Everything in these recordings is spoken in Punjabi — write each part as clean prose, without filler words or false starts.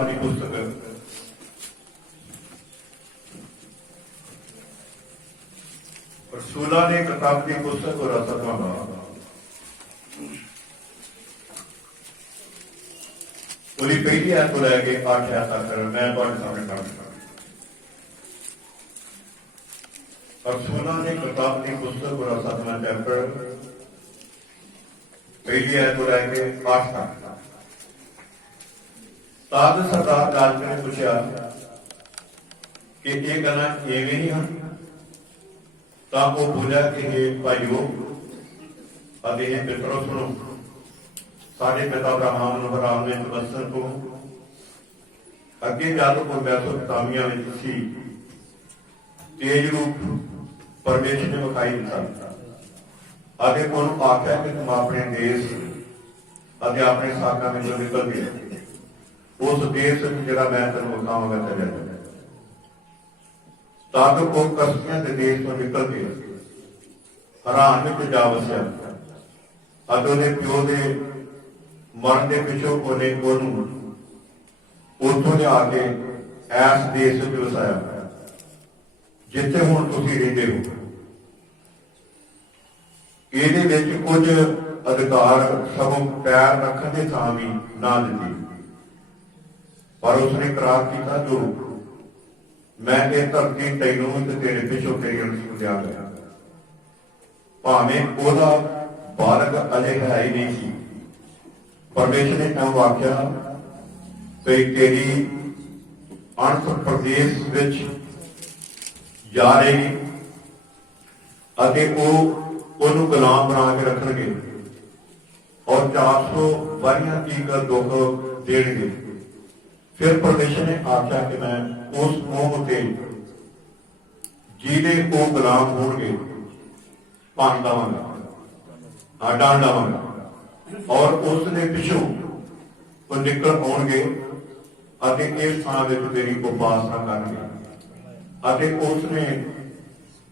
अपनी पुस्तक रसूला ने किताब की पुस्तक और असरमा पूरी पहली आयत को लैके 8 आयत तक मैं सामने कर रसूला ने किताब की पुस्तक और असरमा चैप्टर पहली आयत को लैके 8 तक ताद सरदार लालच ने पूछा कि ये गल्लां इवें ही हैं तां वो बोलिया कि हे भाईओ अते हे मित्रों सुनो साडे पिता अब्राहम नूं हराम विच वसन तो अगे जद कोई मैसोपोटामिया विच सी तेज रूप परमेश्वर ने विखाई दिता अते उहनूं आख्या कि तुम अपने देश अते अपने साकां विचों निकल गए उस देश जिहड़ा मैं तैनूं विखावांगा चले जा तां कि वो कसदियां दे देश तो निकल के हरान विच जा वसिया अते उहदे प्यो दे मरण दे पिछों उहने उहनूं उत्थों लिया के ऐस देश विच वसाया जिथे हुण तुसीं रहिंदे हो इहदे विच कुछ अधिकार सगों पैर रखण दी थां भी ना दित्ती पर उसने करार किया जो मैं ये धरती तैनूं ते तेरे पिछों तेरी नूं दिया गया भावें ओहदा बालक अजे है ही नहीं सी परमेश्वर ने एवं आख्या कि तेरी आंध्र प्रदेश विच जा रही अते ओहनूं गुलाम बना के रखणगे और 400 वरियां तक दुख देणगे फिर परमेश्वर ने आख्या कि मैं उस कौम ते जिहदे को गुलाम होणगे भन देवांगा डांड देवांगा और उसने पिछों वो निकल आउणगे अते इस थां विच तेरी उपासना करनगे अते उसने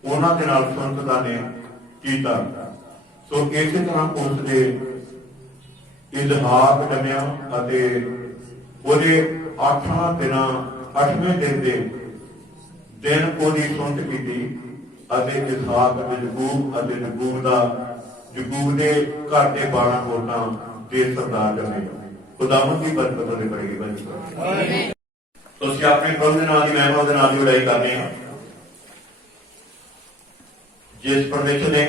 उन्हां दे नाल सुनता ने कीता सो इसे तरह उसने इजहाक जम्मिया अते ओहदे 8वें दिन दे दिन ओहदी सुनत कीती अते इसहाक अते जगूब दे घर दे 12 कोटां दे सरदार जमे खुदावंद दी बरकत उहदे पड़ेगी बनी तुसीं अपने प्रभु दे नाम दी महिमा दे नाल दी उड़ाई करनी है जिस परमेश्वर ने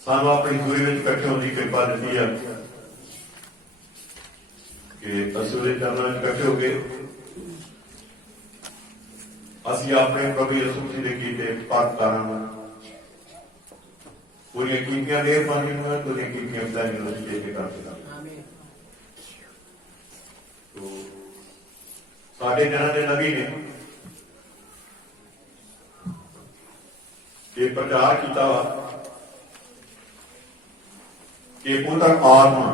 सानू अपनी दूरी विच इकट्ठे होने की कृपा दी है कि असुरे चरणों में इकट्ठे हो गए असीं अपने प्रभु यीशु मसीह दे कीते पातकारां पूरी कीतियां देर पानी में पूरी कीतियां बधाइयां नूं चेते कर सकदा तो साडे जनां दे नबी ने ये प्रचार किया कि पुत्र आत्मा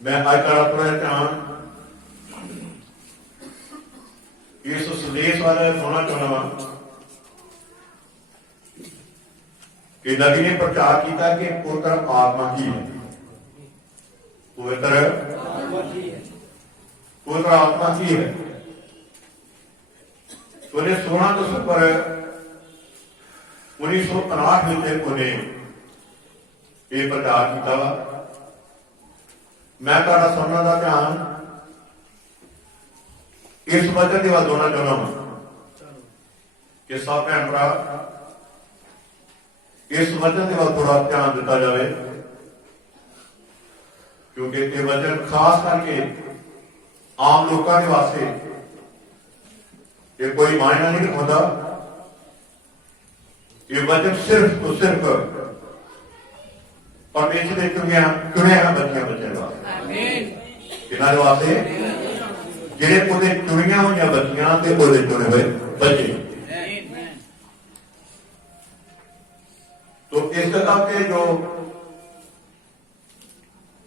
मैं अज का अपना ध्यान इस संदेश वाले सुनना चाहना वा कि नबी ने प्रचार किया कि पुत्र आत्मा की है पुत्र आत्मा की है उन्हें 16 दिसंबर 1959 में उन्हें ये प्रचार किया वा मैं तुहाडा सुनने का ध्यान इस वजह की वाल होना चाहना वा कि सब भैन भरा इस वजह के वाल थोड़ा ध्यान दिता जाए क्योंकि ये वजन खास करके आम लोगों के वास्ते ये कोई मायना नहीं रखता ये वजन सिर्फ तो सिर्फ परमेश्वर ने चुनिया बच्चियां इन्होंने वास्ते जिहड़े उहदे चुनिया हुई बच्चियां ते उहदे चुने हुए बच्चे तो इस करके जो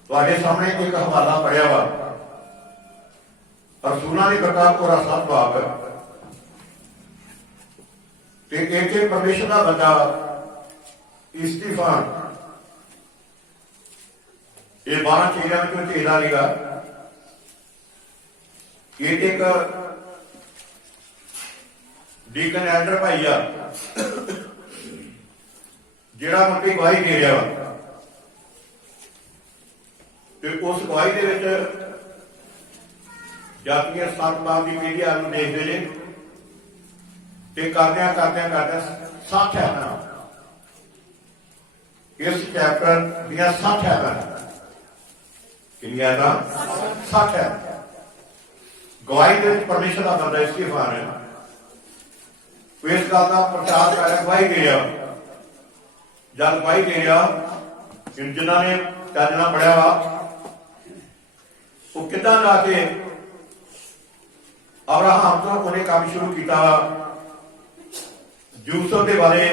तुहाडे सामने एक हवाला पढ़िया वा रसूलां दी किताब पूरा 7 भाग ते एक परमेश्वर का बंदा इस्तीफान ये 12 चेहरिਆਂ ਵਿੱਚੋਂ ਚੇਲਾ ਲੀਗਾ ਇਹ ਇੱਕ ਡੀਕਨ ਐਲਡਰ ਭਾਈ ਆ ਜਿਹੜਾ ਮੁੰਡੀ ਗਵਾਹੀ ਦੇ ਰਿਹਾ ਵਾ ਤੇ ਉਸ ਗਵਾਹੀ ਦੇ ਵਿੱਚ ਜਾਤੀਆਂ ਸੰਤਾਂ ਦੀ ਮੀਡੀਆ ਨੂੰ ਦੇਖਦੇ ਨੇ ਤੇ ਕਰਦਿਆਂ ਸਾਥ ਹੈ ਨਾ ਇਸ ਚੈਪਟਰ ਦੀਆਂ ਸਾਥ ਹੈ ਨਾ ਕਿੰਨੀਆਂ ਦਾ ਸਾਥ ਹੈ ਗਵਾਹੀ ਦੇ ਵਿੱਚ ਪਰਮੇਸ਼ਰ ਦਾ ਬੰਦਾ ਇਸਤੀਫਾ ਹੈ ਇਸ ਗੱਲ ਦਾ ਪ੍ਰਚਾਰ ਕਰ ਰਿਹਾ ਗਵਾਹੀ ਦੇ ਰਿਹਾ ਜਦ ਗਵਾਹੀ ਦੇ ਰਿਹਾ ਜਿਨ੍ਹਾਂ ਨੇ ਚਾਨਣਾ ਪੜਿਆ ਵਾ ਉਹ ਕਿੱਦਾਂ ਲਾ ਕੇ ਅਬਰਾਹਮ ਤੋਂ ਉਹਨੇ ਕੰਮ ਸ਼ੁਰੂ ਕੀਤਾ ਯੂਸਫ ਦੇ ਬਾਰੇ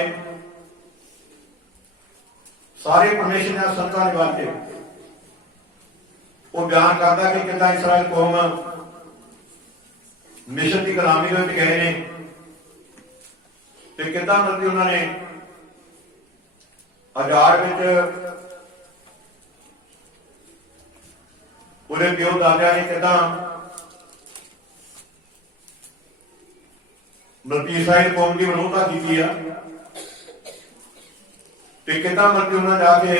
ਸਾਰੇ ਪਰਮੇਸ਼ਰ ਦੇ ਸੰਤਾਂ ਦੇ ਬਾਰੇ ਉਹ ਬਿਆਨ ਕਰਦਾ ਕਿ ਕਿੱਦਾਂ ਇਸਰਾਇਲ ਕੌਮ ਮਿਸਰ ਦੀ ਗੁਲਾਮੀ ਦੇ ਵਿੱਚ ਗਏ ਨੇ ਤੇ ਕਿੱਦਾਂ ਮਰਦੀ ਉਹਨਾਂ ਨੇ ਆਜ਼ਾਦ ਵਿੱਚ ਉਹਦੇ ਪਿਓ ਦਾਦਿਆਂ ਨੇ ਕਿੱਦਾਂ ਮਰਦੀ ਇਸਰਾਇਲ ਕੌਮ ਦੀ ਵਿਰੋਧਤਾ ਕੀਤੀ ਆ ਤੇ ਕਿੱਦਾਂ ਮਰਦੀ ਉਹਨਾਂ ਜਾ ਕੇ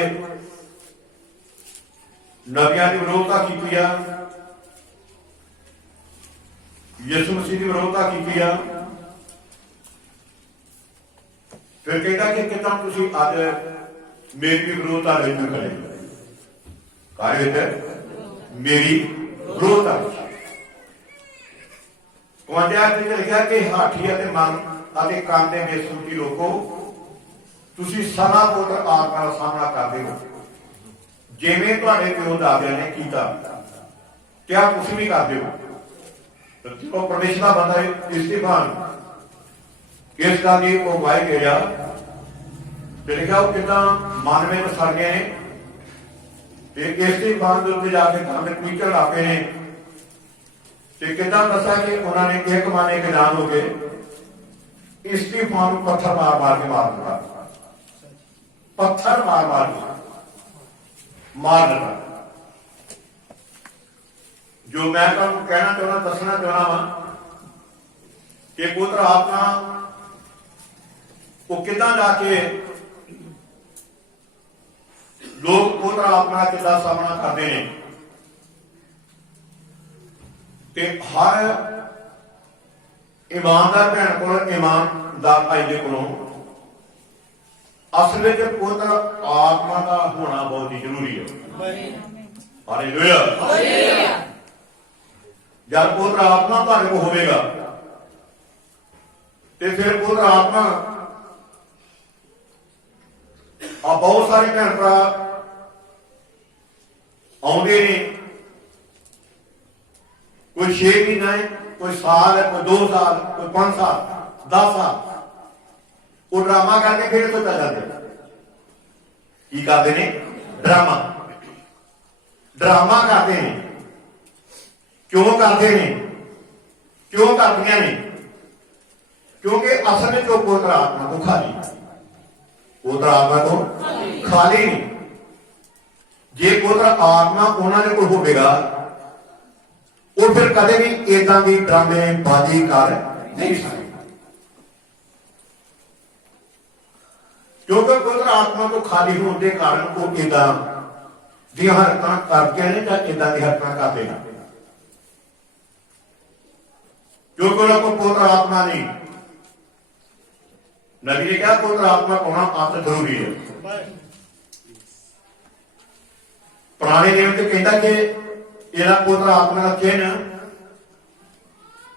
ਨਬੀਆਂ ਦੀ ਵਿਰੋਧਤਾ ਕੀਤੀ ਆ ਯਿਸੂ ਮਸੀਹ ਦੀ ਵਿਰੋਧਤਾ ਕੀਤੀ ਆ ਫਿਰ ਕਹਿੰਦਾ ਕਿ ਕਿੱਦਾਂ ਤੁਸੀਂ ਅੱਜ ਮੇਰੀ ਵੀ ਵਿਰੋਧਤਾ ਲਈ ਖੜੇ ਕਾਹਦੇ ਵਿੱਚ ਮੇਰੀ ਵਿਰੋਧਤਾ ਵਾਜਿਆ ਤੇ ਲਿਖਿਆ ਕਿ ਹਾਥੀ ਅਤੇ ਮਨ ਅਤੇ ਕੰਨ ਦੇ ਬੇਸੁਰਤੀ ਲੋਕੋ ਤੁਸੀਂ ਸਦਾ ਪੁੱਤਰ ਆਤਮਾ ਦਾ ਸਾਹਮਣਾ ਕਰਦੇ ਹੋ ਜਿਵੇਂ ਤੁਹਾਡੇ ਪਿਓ ਦਾਦਿਆਂ ਨੇ ਕੀਤਾ ਕਿਆ ਤੁਸੀਂ ਵੀ ਕਰਦੇ ਹੋ ਉਹ ਪਰਮੇਸ਼ਰ ਦਾ ਬੰਦਾ ਇਸਤੀਫਾਨ ਕਿਸ ਗੱਲ ਦੀ ਉਹ ਗਵਾਹੀ ਦੇ ਰਿਹਾ ਤੇ ਲਿਖਿਆ ਉਹ ਕਿੱਦਾਂ ਮਨ ਵਿੱਚ ਸੜ ਗਏ ਨੇ ਤੇ ਇਸਤੀਫਾਨ ਦੇ ਉੱਤੇ ਜਾ ਕੇ ਕੰਮ ਪੀਚਣ ਲੱਗ ਪਏ ਨੇ ਤੇ ਕਿੱਦਾਂ ਦੱਸਿਆ ਕਿ ਉਹਨਾਂ ਨੇ ਇੱਕ ਮਨ ਇੱਕ ਜਾਨ ਹੋ ਗਏ ਇਸਤੀਫਾਨ ਨੂੰ ਪੱਥਰ ਮਾਰ ਕੇ ਮਾਰ ਦਿੱਤਾ ਪੱਥਰ ਮਾਰ ਦਿੱਤਾ ਜੋ ਮੈਂ ਤੁਹਾਨੂੰ ਕਹਿਣਾ ਚਾਹੁੰਦਾ ਦੱਸਣਾ ਚਾਹੁੰਦਾ ਵਾਂ ਕਿ ਪੁੱਤਰ ਆਤਮਾ ਉਹ ਕਿੱਦਾਂ ਜਾ ਕੇ ਲੋਕ ਪੁੱਤਰ ਆਤਮਾ ਕਿੱਦਾਂ ਸਾਹਮਣਾ ਕਰਦੇ ਨੇ ਤੇ ਹਰ ਇਮਾਨਦਾਰ ਭੈਣ ਕੋਲ ਇਮਾਨਦਾਰ ਭਾਈ ਦੇ ਕੋਲੋਂ ਅਸਲ ਵਿੱਚ ਪੁੱਤਰ ਆਤਮਾ ਦਾ ਹੋਣਾ ਬਹੁਤ ਹੀ ਜ਼ਰੂਰੀ ਹੈ ਹਾਲੇਲੂਇਆ ਜਦ ਪੁੱਤਰ ਆਤਮਾ ਤੁਹਾਡੇ ਕੋਲ ਹੋਵੇਗਾ ਤੇ ਫਿਰ ਪੁੱਤਰ ਆਤਮਾ ਆ ਬਹੁਤ ਸਾਰੇ ਭੈਣ ਭਰਾ ਆਉਂਦੇ ਨੇ ਕੋਈ 6 ਮਹੀਨਾ ਹੈ ਕੋਈ ਸਾਲ ਹੈ ਕੋਈ 2 ਸਾਲ ਕੋਈ 5 ਸਾਲ 10 ਸਾਲ ਉਹ ਡਰਾਮਾ ਕਰਕੇ ਫਿਰ ਤੋਂ ਜਾਂਦੇ ਕੀ ਕਰਦੇ ਨੇ ਡਰਾਮਾ ਕਰਦੇ ਨੇ ਕਿਉਂ ਕਰਦੇ ਨੇ ਕਿਉਂ ਕਰਦੀਆਂ ਨੇ ਕਿਉਂਕਿ ਅਸਲ ਵਿੱਚ ਉਹ ਪੁੱਤਰ ਆਤਮਾ ਤੋਂ ਖਾਲੀ ਪੁੱਤਰ ਆਤਮਾ ਤੋਂ ਖਾਲੀ ਨਹੀਂ ਜੇ ਪੁੱਤਰ ਆਤਮਾ ਉਹਨਾਂ ਦੇ ਕੋਲ ਹੋਵੇਗਾ ਉਹ ਫਿਰ ਕਦੇ ਵੀ ਏਦਾਂ ਦੀ ਡਰਾਮੇ ਬਾਜੀ ਕਰ ਨਹੀਂ ਸਕਦੇ ਕਿਉਂਕਿ ਪੁੱਤਰ ਆਤਮਾ ਤੋਂ ਖਾਲੀ ਹੋਣ ਦੇ ਕਾਰਨ ਉਹ ਏਦਾਂ ਦੀਆਂ ਹਰਕਤਾਂ ਕਰਦੇ ਨੇ ਜਾਂ ਏਦਾਂ ਦੀ ਹਰਕਤਾਂ ਕਰਦੇ ਨੇ ਕਿਉਂਕਿ ਉਹਨਾਂ ਕੋਲ ਪੁੱਤਰ ਆਤਮਾ ਨਹੀਂ ਨਬੀ ਨੇ ਕਿਹਾ ਪੁੱਤਰ ਆਤਮਾ ਪਾਉਣਾ ਆਪ ਜ਼ਰੂਰੀ ਹੈ ਪੁਰਾਣੇ ਨਿਯਮ ਤੇ ਕਹਿੰਦਾ ਕਿ ਇਹਦਾ ਪੁੱਤਰ ਆਤਮਾ ਦਾ ਚਿੰਨ੍ਹ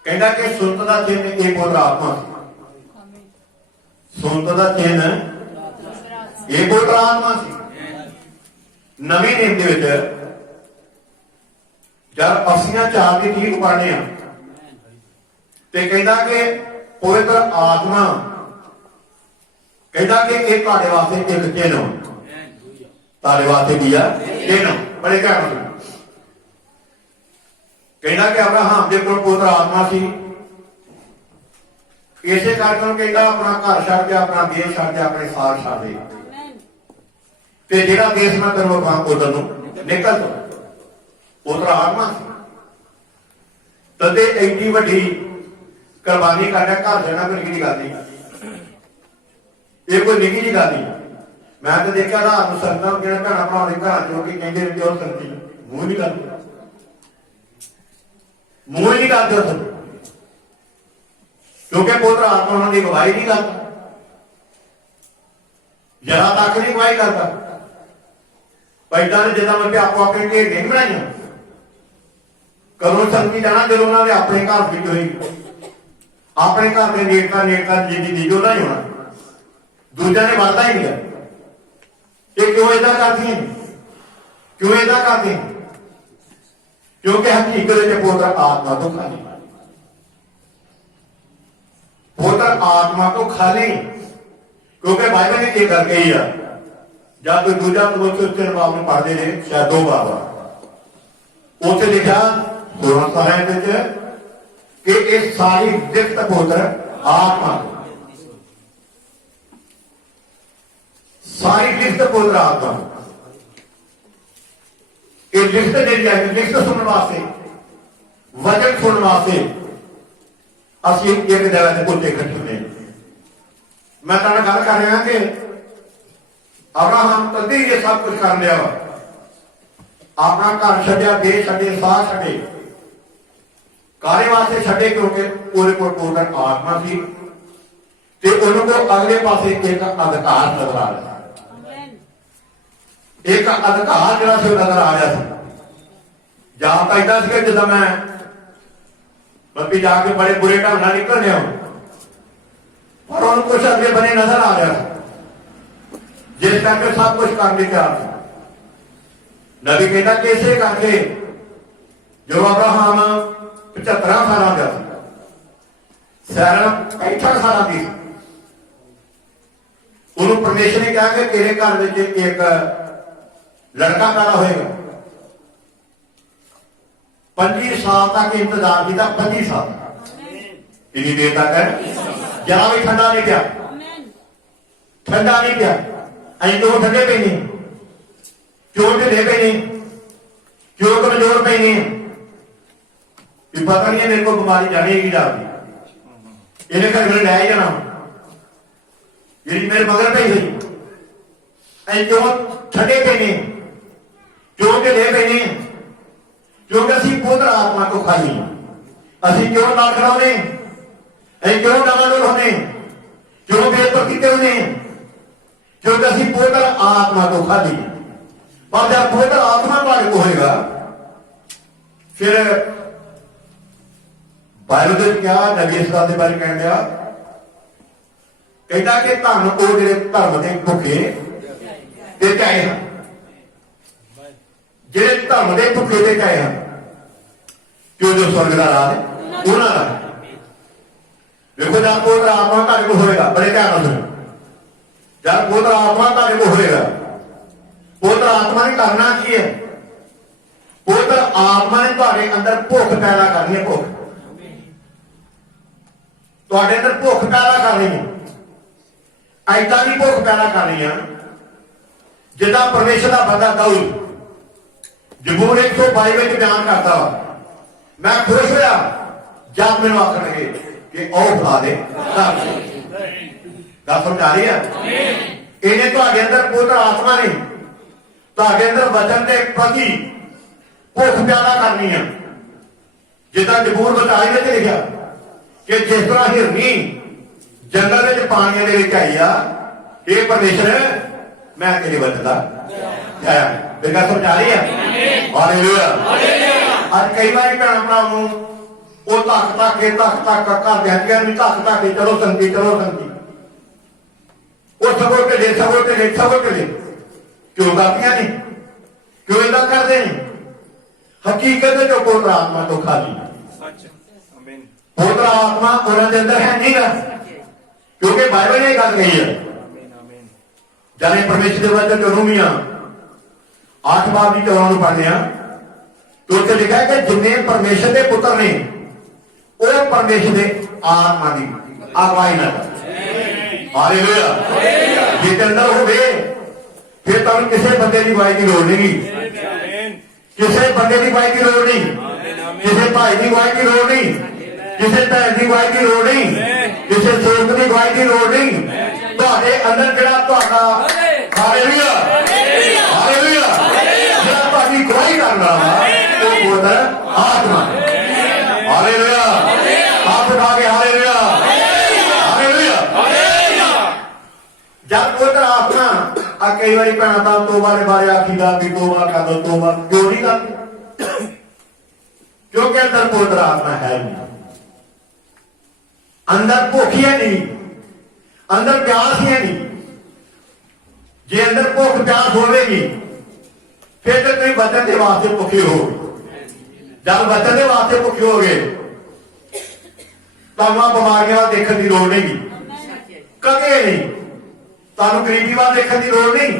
ਕਹਿੰਦਾ ਕਿ ਸੁਣਤ ਦਾ ਚਿੰਨ੍ਹ ਇਹ ਪੁੱਤਰ ਆਤਮਾ ਸੁਣਤ ਦਾ ਚਿੰਨ੍ਹ ਇਹ ਪੁੱਤਰ ਆਤਮਾ ਸੀ ਨਵੇਂ ਨਿਯਮ ਦੇ ਵਿੱਚ ਜਦ ਅਸੀਆਂ 4 ਦੀ 30 ਪੜ੍ਹਦੇ ਆ ਤੇ ਕਹਿੰਦਾ ਕਿ ਪਵਿੱਤਰ ਆਤਮਾ ਕਹਿੰਦਾ ਕਿ ਇਹ ਤੁਹਾਡੇ ਵਾਸਤੇ ਇੱਕ ਚਿੰਨ੍ਹ ਤੁਹਾਡੇ ਵਾਸਤੇ ਕੀ ਆ ਚਿੰਨ੍ਹ ਬੜੇ ਕਹਿਣ ਕਹਿੰਦਾ ਕਿ ਅਬਰਾਹਮ ਦੇ ਕੋਲ ਪੁੱਤਰ ਆਤਮਾ ਸੀ ਇਸੇ ਕਰਕੇ ਉਹ ਕਹਿੰਦਾ ਆਪਣਾ ਘਰ ਛੱਡ ਕੇ ਆਪਣਾ ਦੇਸ਼ ਛੱਡ ਕੇ ਆਪਣੇ ਸਾਰ ਛੱਡ ਦੇ ਤੇ ਜਿਹੜਾ ਦੇਸ਼ ਮੈਂ ਤੈਨੂੰ ਵਖਾਂ ਉਧਰ ਨੂੰ निकल तो पुत्र आत्मा सी तदे एडी वड्डी कुर्बानी करना घर जाना कोई निकी गल नहीं, ये कोई निकी जी गल नहीं। मैं तो देखा रात को संगतां जो भैन भरा के घर जो कि कहते रहे और संगती मूँह नहीं करते, मूँह नहीं करते उस क्योंकि पुत्र आत्मा उन्होंने गवाही नहीं करता, जरा तक नहीं गवाही करता। पैदा ने जिदा मैं आपको अपने ढेर नहीं बनाई कदों संगती जाना जो उन्होंने अपने घर की हुई अपने घर के नेड़ता नेड़ता जी जो नहीं होना दूजा ने बढ़ता ही नहीं है। ये क्यों ऐसा करती हैं, क्यों ऐसा करते हैं? क्योंकि हकीकत में पुत्र आत्मा तो खाली, पुत्र आत्मा तो खाली, क्योंकि बाइबल ने एक गल कही है जब कोई दूजा उसके बाब में पढ़ते रहे शायद 2 बाबा उसे लिखा 16 साल कि इस सारी दिक्त पुत्र आत्मा सारी लिखत पुत्र आत्मा ये लिखत लिखत सुनने वास्ते वचन सुनने वास्ते असं एक जगह से कुछ इकट्ठे हुए। मैं तुम गल कर रहा कि अब्राहम तभी ये सब कुछ कर लिया अपना घर छड्या देश छड्डे साह छड्डे कारे वास्ते छड्डे क्योंकि उहदे कोल पुत्र आत्मा सी ते उन्होंने को अगले पासे एक अधिकार नजर आ रहा, एक अधिकार जरा से नजर आ रहा था। जहां तक इतना सी जिदा मैं मतलब जाके बड़े बुरे ढंग नाल निकलने हो पर उन्होंने कुछ अगले बने नजर आ रहा था जिस करके सब कुछ करने तैयार था। नबी कहता कि इसे करके जो अब्राहम 75 साल का सैरा 65 साल की उन्होंने परमेश्वर ने कहा कि तेरे घर में एक लड़का पैदा होएगा। 25 साल तक इंतजार किया, 25 साल कितनी देर तक है, जरा भी ठंडा नहीं पिया, ठंडा नहीं पिया, अं तो ठंडे पे नहीं, क्यों ढिले पे नहीं, क्यों कमजोर पे नहीं, पता नहीं है मेरे को बीमारी जाने की जाती इन्हें घर में लाया जाना जी मेरे मगर पे ही क्यों ठंडे पे नहीं, क्यों ढिले पे नहीं, क्योंकि असी पुत्र आत्मा को खाली असी क्यों ना खड़ाने, क्यों डमाडोल होने, क्यों बेपरतीते होने, क्योंकि असी पुत्र आत्मा को खाली। पर जब पुत्र आत्मा वाले को होएगा फिर बाइबल में क्या नबी इस बात के बारे कह दिया कहता कि धन वो जो धर्म के भुखे ते चाहे हैं, जे धर्म के भुखे ते चाहे हैं क्यों जो स्वर्ग का राज है उन्होंने देखो जब पुत्र आत्मा ਤੁਹਾਡੇ को होएगा बड़े ध्यान से जब पुत्र आत्मा ਤੁਹਾਡੇ को होएगा पुत्र आत्मा ने करना की है, पुत्र आत्मा ने ਤੁਹਾਡੇ अंदर भुख पैदा करनी है, भुख ਤੁਹਾਡੇ अंदर भुख पैदा करनी है, ऐसा की भुख पैदा करनी है जिदा परमेश्वर का बंदा दाऊद जबूर 122 में बयान करता वा मैं खुश होया जब मैंने आखन लगे कि औ खिला दे दस समझा रही है इन्हें ਤੁਹਾਡੇ अंदर पुत्र आत्मा ने ਤੁਹਾਡੇ अंदर वचन के प्रति भुख पैदा करनी है। जिदा जबूर 42 में लिखा कि जिस तरह हिरनी जंगल में पानियों के आई आ ये परमेश्वर मैं तेरे वचन का बेटा समझा रही है। अज कई बार भैन भरा धक के घर देंगे धक धक के चलो संगती वो सगो ढिले क्यों करती नहीं, क्यों इदा करते नहीं? हकीकत जो पुत्र आत्मा तो खाली पुत्र आत्मा उन्होंने अंदर है नहीं गा क्योंकि बाइबल ने गल कही है जाने परमेश्वर के वचन जो रोमिया 8 बाब की 14 पढ़ने तो उत्थे लिखा है कि जिन्हें परमेश्वर के पुत्र ने वो परमेश्वर के आत्मा की अगवाई ना हालेलुया जिसके अंदर हो गए फिर तुम किसी बंदे की अगवाई की लोड़ नहीं। ਕਿਸੇ ਬੰਦੇ ਦੀ ਗਵਾਹੀ ਦੀ ਲੋੜ ਨਹੀਂ, ਕਿਸੇ ਭਾਈ ਦੀ ਗਵਾਹੀ ਦੀ ਲੋੜ ਨਹੀਂ, ਕਿਸੇ ਭੈਣ ਦੀ ਗਵਾਹੀ ਦੀ ਲੋੜ ਨਹੀਂ, ਕਿਸੇ ਸੇਵਕ ਦੀ ਗਵਾਹੀ ਦੀ ਲੋੜ ਨਹੀਂ। ਤੁਹਾਡੇ ਅੰਦਰ ਜਿਹੜਾ ਤੁਹਾਡਾ ਹਾਲੇਲੂਇਆ ਹਾਲੇਲੂਇਆ ਜਿਹੜਾ ਤੁਹਾਡੀ ਗਵਾਹੀ ਕਰਨ ਵਾਲਾ ਉਹ ਪੁੱਤਰ ਆਤਮਾ ਹਾਲੇਲੂਇਆ ਹੱਥ ਉਠਾ ਕੇ ਹਾਲੇਲੂਇਆ ਹਾਲੇਲੂਇਆ। ਜਦ ਪੁੱਤਰ ਆਤਮਾ ਆ ਕਈ ਵਾਰੀ ਭੈਣਾਂ ਤਾਂ ਤੋਬਾ ਦੇ ਬਾਰੇ ਆਖੀਦਾ ਵੀ ਤੋਬਾ ਕਰ ਦੋ, ਤੋਬਾ ਕਿਉਂ ਨਹੀਂ ਕਰਦੇ? ਕਿਉਂਕਿ ਅੰਦਰ ਪੁੱਤਰ ਆਤਮਾ ਹੈ ਨਹੀਂ, ਅੰਦਰ ਭੁੱਖ ਹੀ ਨਹੀਂ, ਅੰਦਰ ਪਿਆਸ ਹੀ ਨਹੀਂ। ਜੇ ਅੰਦਰ ਭੁੱਖ ਪਿਆਸ ਹੋਵੇਗੀ ਫਿਰ ਤੇ ਤੁਸੀਂ ਵਚਨ ਦੇ ਵਾਸਤੇ ਭੁੱਖੇ ਹੋਗੇ। ਜਦ ਵਚਨ ਦੇ ਵਾਸਤੇ ਭੁੱਖੇ ਹੋਗੇ ਤੁਹਾਨੂੰ ਬਿਮਾਰੀਆਂ ਵੱਲ ਦੇਖਣ ਦੀ ਲੋੜ ਨਹੀਂ, ਕਦੇ ਨਹੀਂ। ਤੁਹਾਨੂੰ ਗਰੀਬੀ ਵੱਲ ਦੇਖਣ ਦੀ ਲੋੜ ਨਹੀਂ,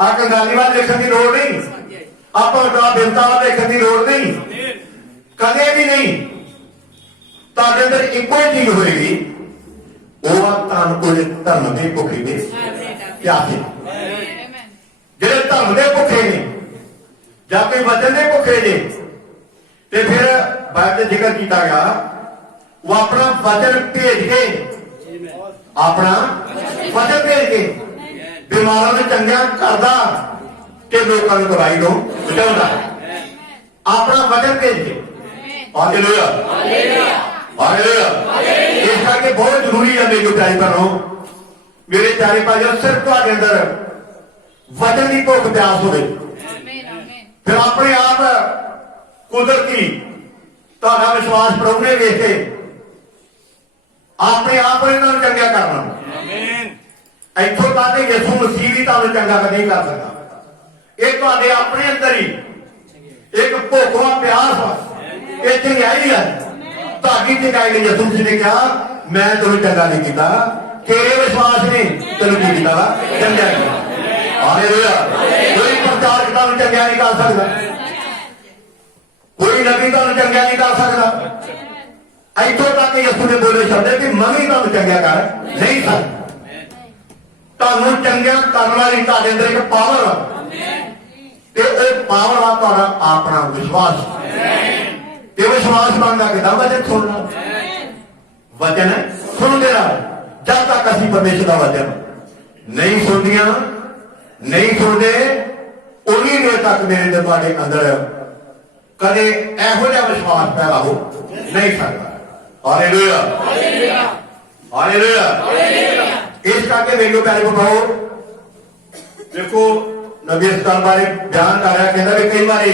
ਆ ਕੰਗਾਲੀ ਵੱਲ ਦੇਖਣ ਦੀ ਲੋੜ ਨਹੀਂ, ਆਪਾਂ ਬਿਰਤਾ ਵੱਲ ਦੇਖਣ ਦੀ ਲੋੜ ਨਹੀਂ, ਕਦੇ ਵੀ ਨਹੀਂ। ਤੁਹਾਡੇ ਅੰਦਰ ਇੱਕੋ ਹੀ ਚੀਜ਼ ਹੋਏਗੀ, ਉਹ ਆ ਤੁਹਾਨੂੰ ਕੋਈ ਧਰਮ ਦੇ ਭੁੱਖੇ ਨੇ ਪਿਆਸੇ। ਜਿਹੜੇ ਧਰਮ ਦੇ ਭੁੱਖੇ ਨੇ ਜਾਂ ਕੋਈ ਵਚਨ ਦੇ ਭੁੱਖੇ ਨੇ ਤੇ ਫਿਰ ਬਾਈਬਲ ਜ਼ਿਕਰ ਕੀਤਾ ਗਿਆ ਉਹ ਆਪਣਾ ਵਚਨ ਭੇਜ ਕੇ ਬਿਮਾਰਾਂ ਨੂੰ ਚੰਗਾ ਕਰਦਾ ਤੇ ਲੋਕਾਂ ਨੂੰ ਦਵਾਈ ਤੋਂ ਬਚਾਉਂਦਾ, ਆਪਣਾ ਵਚਨ ਭੇਜ ਕੇ। Hallelujah hallelujah. ਇਸ ਕਰਕੇ ਬਹੁਤ ਜ਼ਰੂਰੀ ਹੈ ਮੇਰੇ ਪਿਆਰੇ ਭੈਣੋ, ਮੇਰੇ ਪਿਆਰੇ ਭਾਈਓ, ਸਿਰਫ ਤੁਹਾਡੇ ਅੰਦਰ ਵਚਨ ਦੀ ਭੁੱਖ ਪਿਆਸ ਹੋਵੇ, ਫਿਰ ਆਪਣੇ ਆਪ ਕੁਦਰਤੀ ਤੁਹਾਡਾ ਵਿਸ਼ਵਾਸ ਪ੍ਰਭੂ ਨੇ ਵੇਖ ਕੇ ਆਪਣੇ ਆਪ ਇਹਨਾਂ ਨੂੰ ਚੰਗਾ ਕਰਨਾ। ਇੱਥੋਂ ਤੱਕ ਯਿਸੂ ਮਸੀਹ ਵੀ ਤੁਹਾਨੂੰ ਚੰਗਾ ਨਹੀਂ ਕਰ ਸਕਦਾ। ਇਹ ਤੁਹਾਡੇ ਆਪਣੇ ਅੰਦਰ ਹੀ ਇੱਕ ਭੁੱਖ ਵਾ, ਪਿਆਸ ਵਾ, ਇਹ ਚੰਗਿਆਈ ਹੈ। ਤੁਹਾਡੀ ਚੰਗਿਆਈ ਨੇ ਯਿਸੂ ਮਸੀਹ ਨੇ ਕਿਹਾ ਮੈਂ ਤੈਨੂੰ ਚੰਗਾ ਨਹੀਂ ਕੀਤਾ, ਤੇਰੇ ਵਿਸ਼ਵਾਸ ਨੇ ਤੈਨੂੰ ਕੀ ਕੀਤਾ ਵਾ, ਚੰਗਾ ਕੀਤਾ। ਹਾਲੇਲੂਇਆ। ਕੋਈ ਪ੍ਰਚਾਰਕ ਤੁਹਾਨੂੰ ਚੰਗਾ ਨਹੀਂ ਕਰ ਸਕਦਾ, ਕੋਈ ਨਬੀ ਤੁਹਾਨੂੰ ਚੰਗਾ ਨਹੀਂ ਕਰ ਸਕਦਾ। ਇੱਥੋਂ ਤੱਕ ਯਿਸੂ ਨੇ ਬੋਲੇ ਸ਼ਬਦ ਕਿ ਮੈਂ ਵੀ ਤੁਹਾਨੂੰ ਚੰਗਾ ਕਰ ਨਹੀਂ ਸਕਦਾ। ਤੁਹਾਨੂੰ ਚੰਗਾ ਕਰਨ ਵਾਲੀ ਤੁਹਾਡੇ ਅੰਦਰ ਇੱਕ ਪਾਵਰ ਆ ਤੇ ਉਹ ਪਾਵਰ ਆ ਤੁਹਾਡਾ ਆਪਣਾ ਵਿਸ਼ਵਾਸ। ਤੇ ਵਿਸ਼ਵਾਸ ਬਣਦਾ ਕਿਦਾਂ? ਵਚਨ ਸੁਣਨਾ, ਵਚਨ ਸੁਣਦੇ ਰਹੋ। ਜਦ ਤੱਕ ਅਸੀਂ ਪਰਮੇਸ਼ਰ ਦਾ ਵਚਨ ਨਹੀਂ ਸੁਣਦੀਆਂ ਨਹੀਂ ਸੁਣਦੇ ਉਨੀ ਦੇਰ ਤੱਕ ਮੇਰੇ ਤੇ ਤੁਹਾਡੇ ਅੰਦਰ ਕਦੇ ਇਹੋ ਜਿਹਾ ਵਿਸ਼ਵਾਸ ਪੈਦਾ ਹੋ ਨਹੀਂ ਸਕਦਾ। Hallelujah hallelujah. ਇਸ ਕਰਕੇ ਮੇਰੇ ਪਿਆਰੇ ਭਰਾਓ, ਦੇਖੋ ਨਬੀ ਅਸਤਾਨ ਬਾਰੇ ਬਿਆਨ ਕਰ ਰਿਹਾ, ਕਹਿੰਦਾ ਵੀ ਕਈ ਵਾਰੀ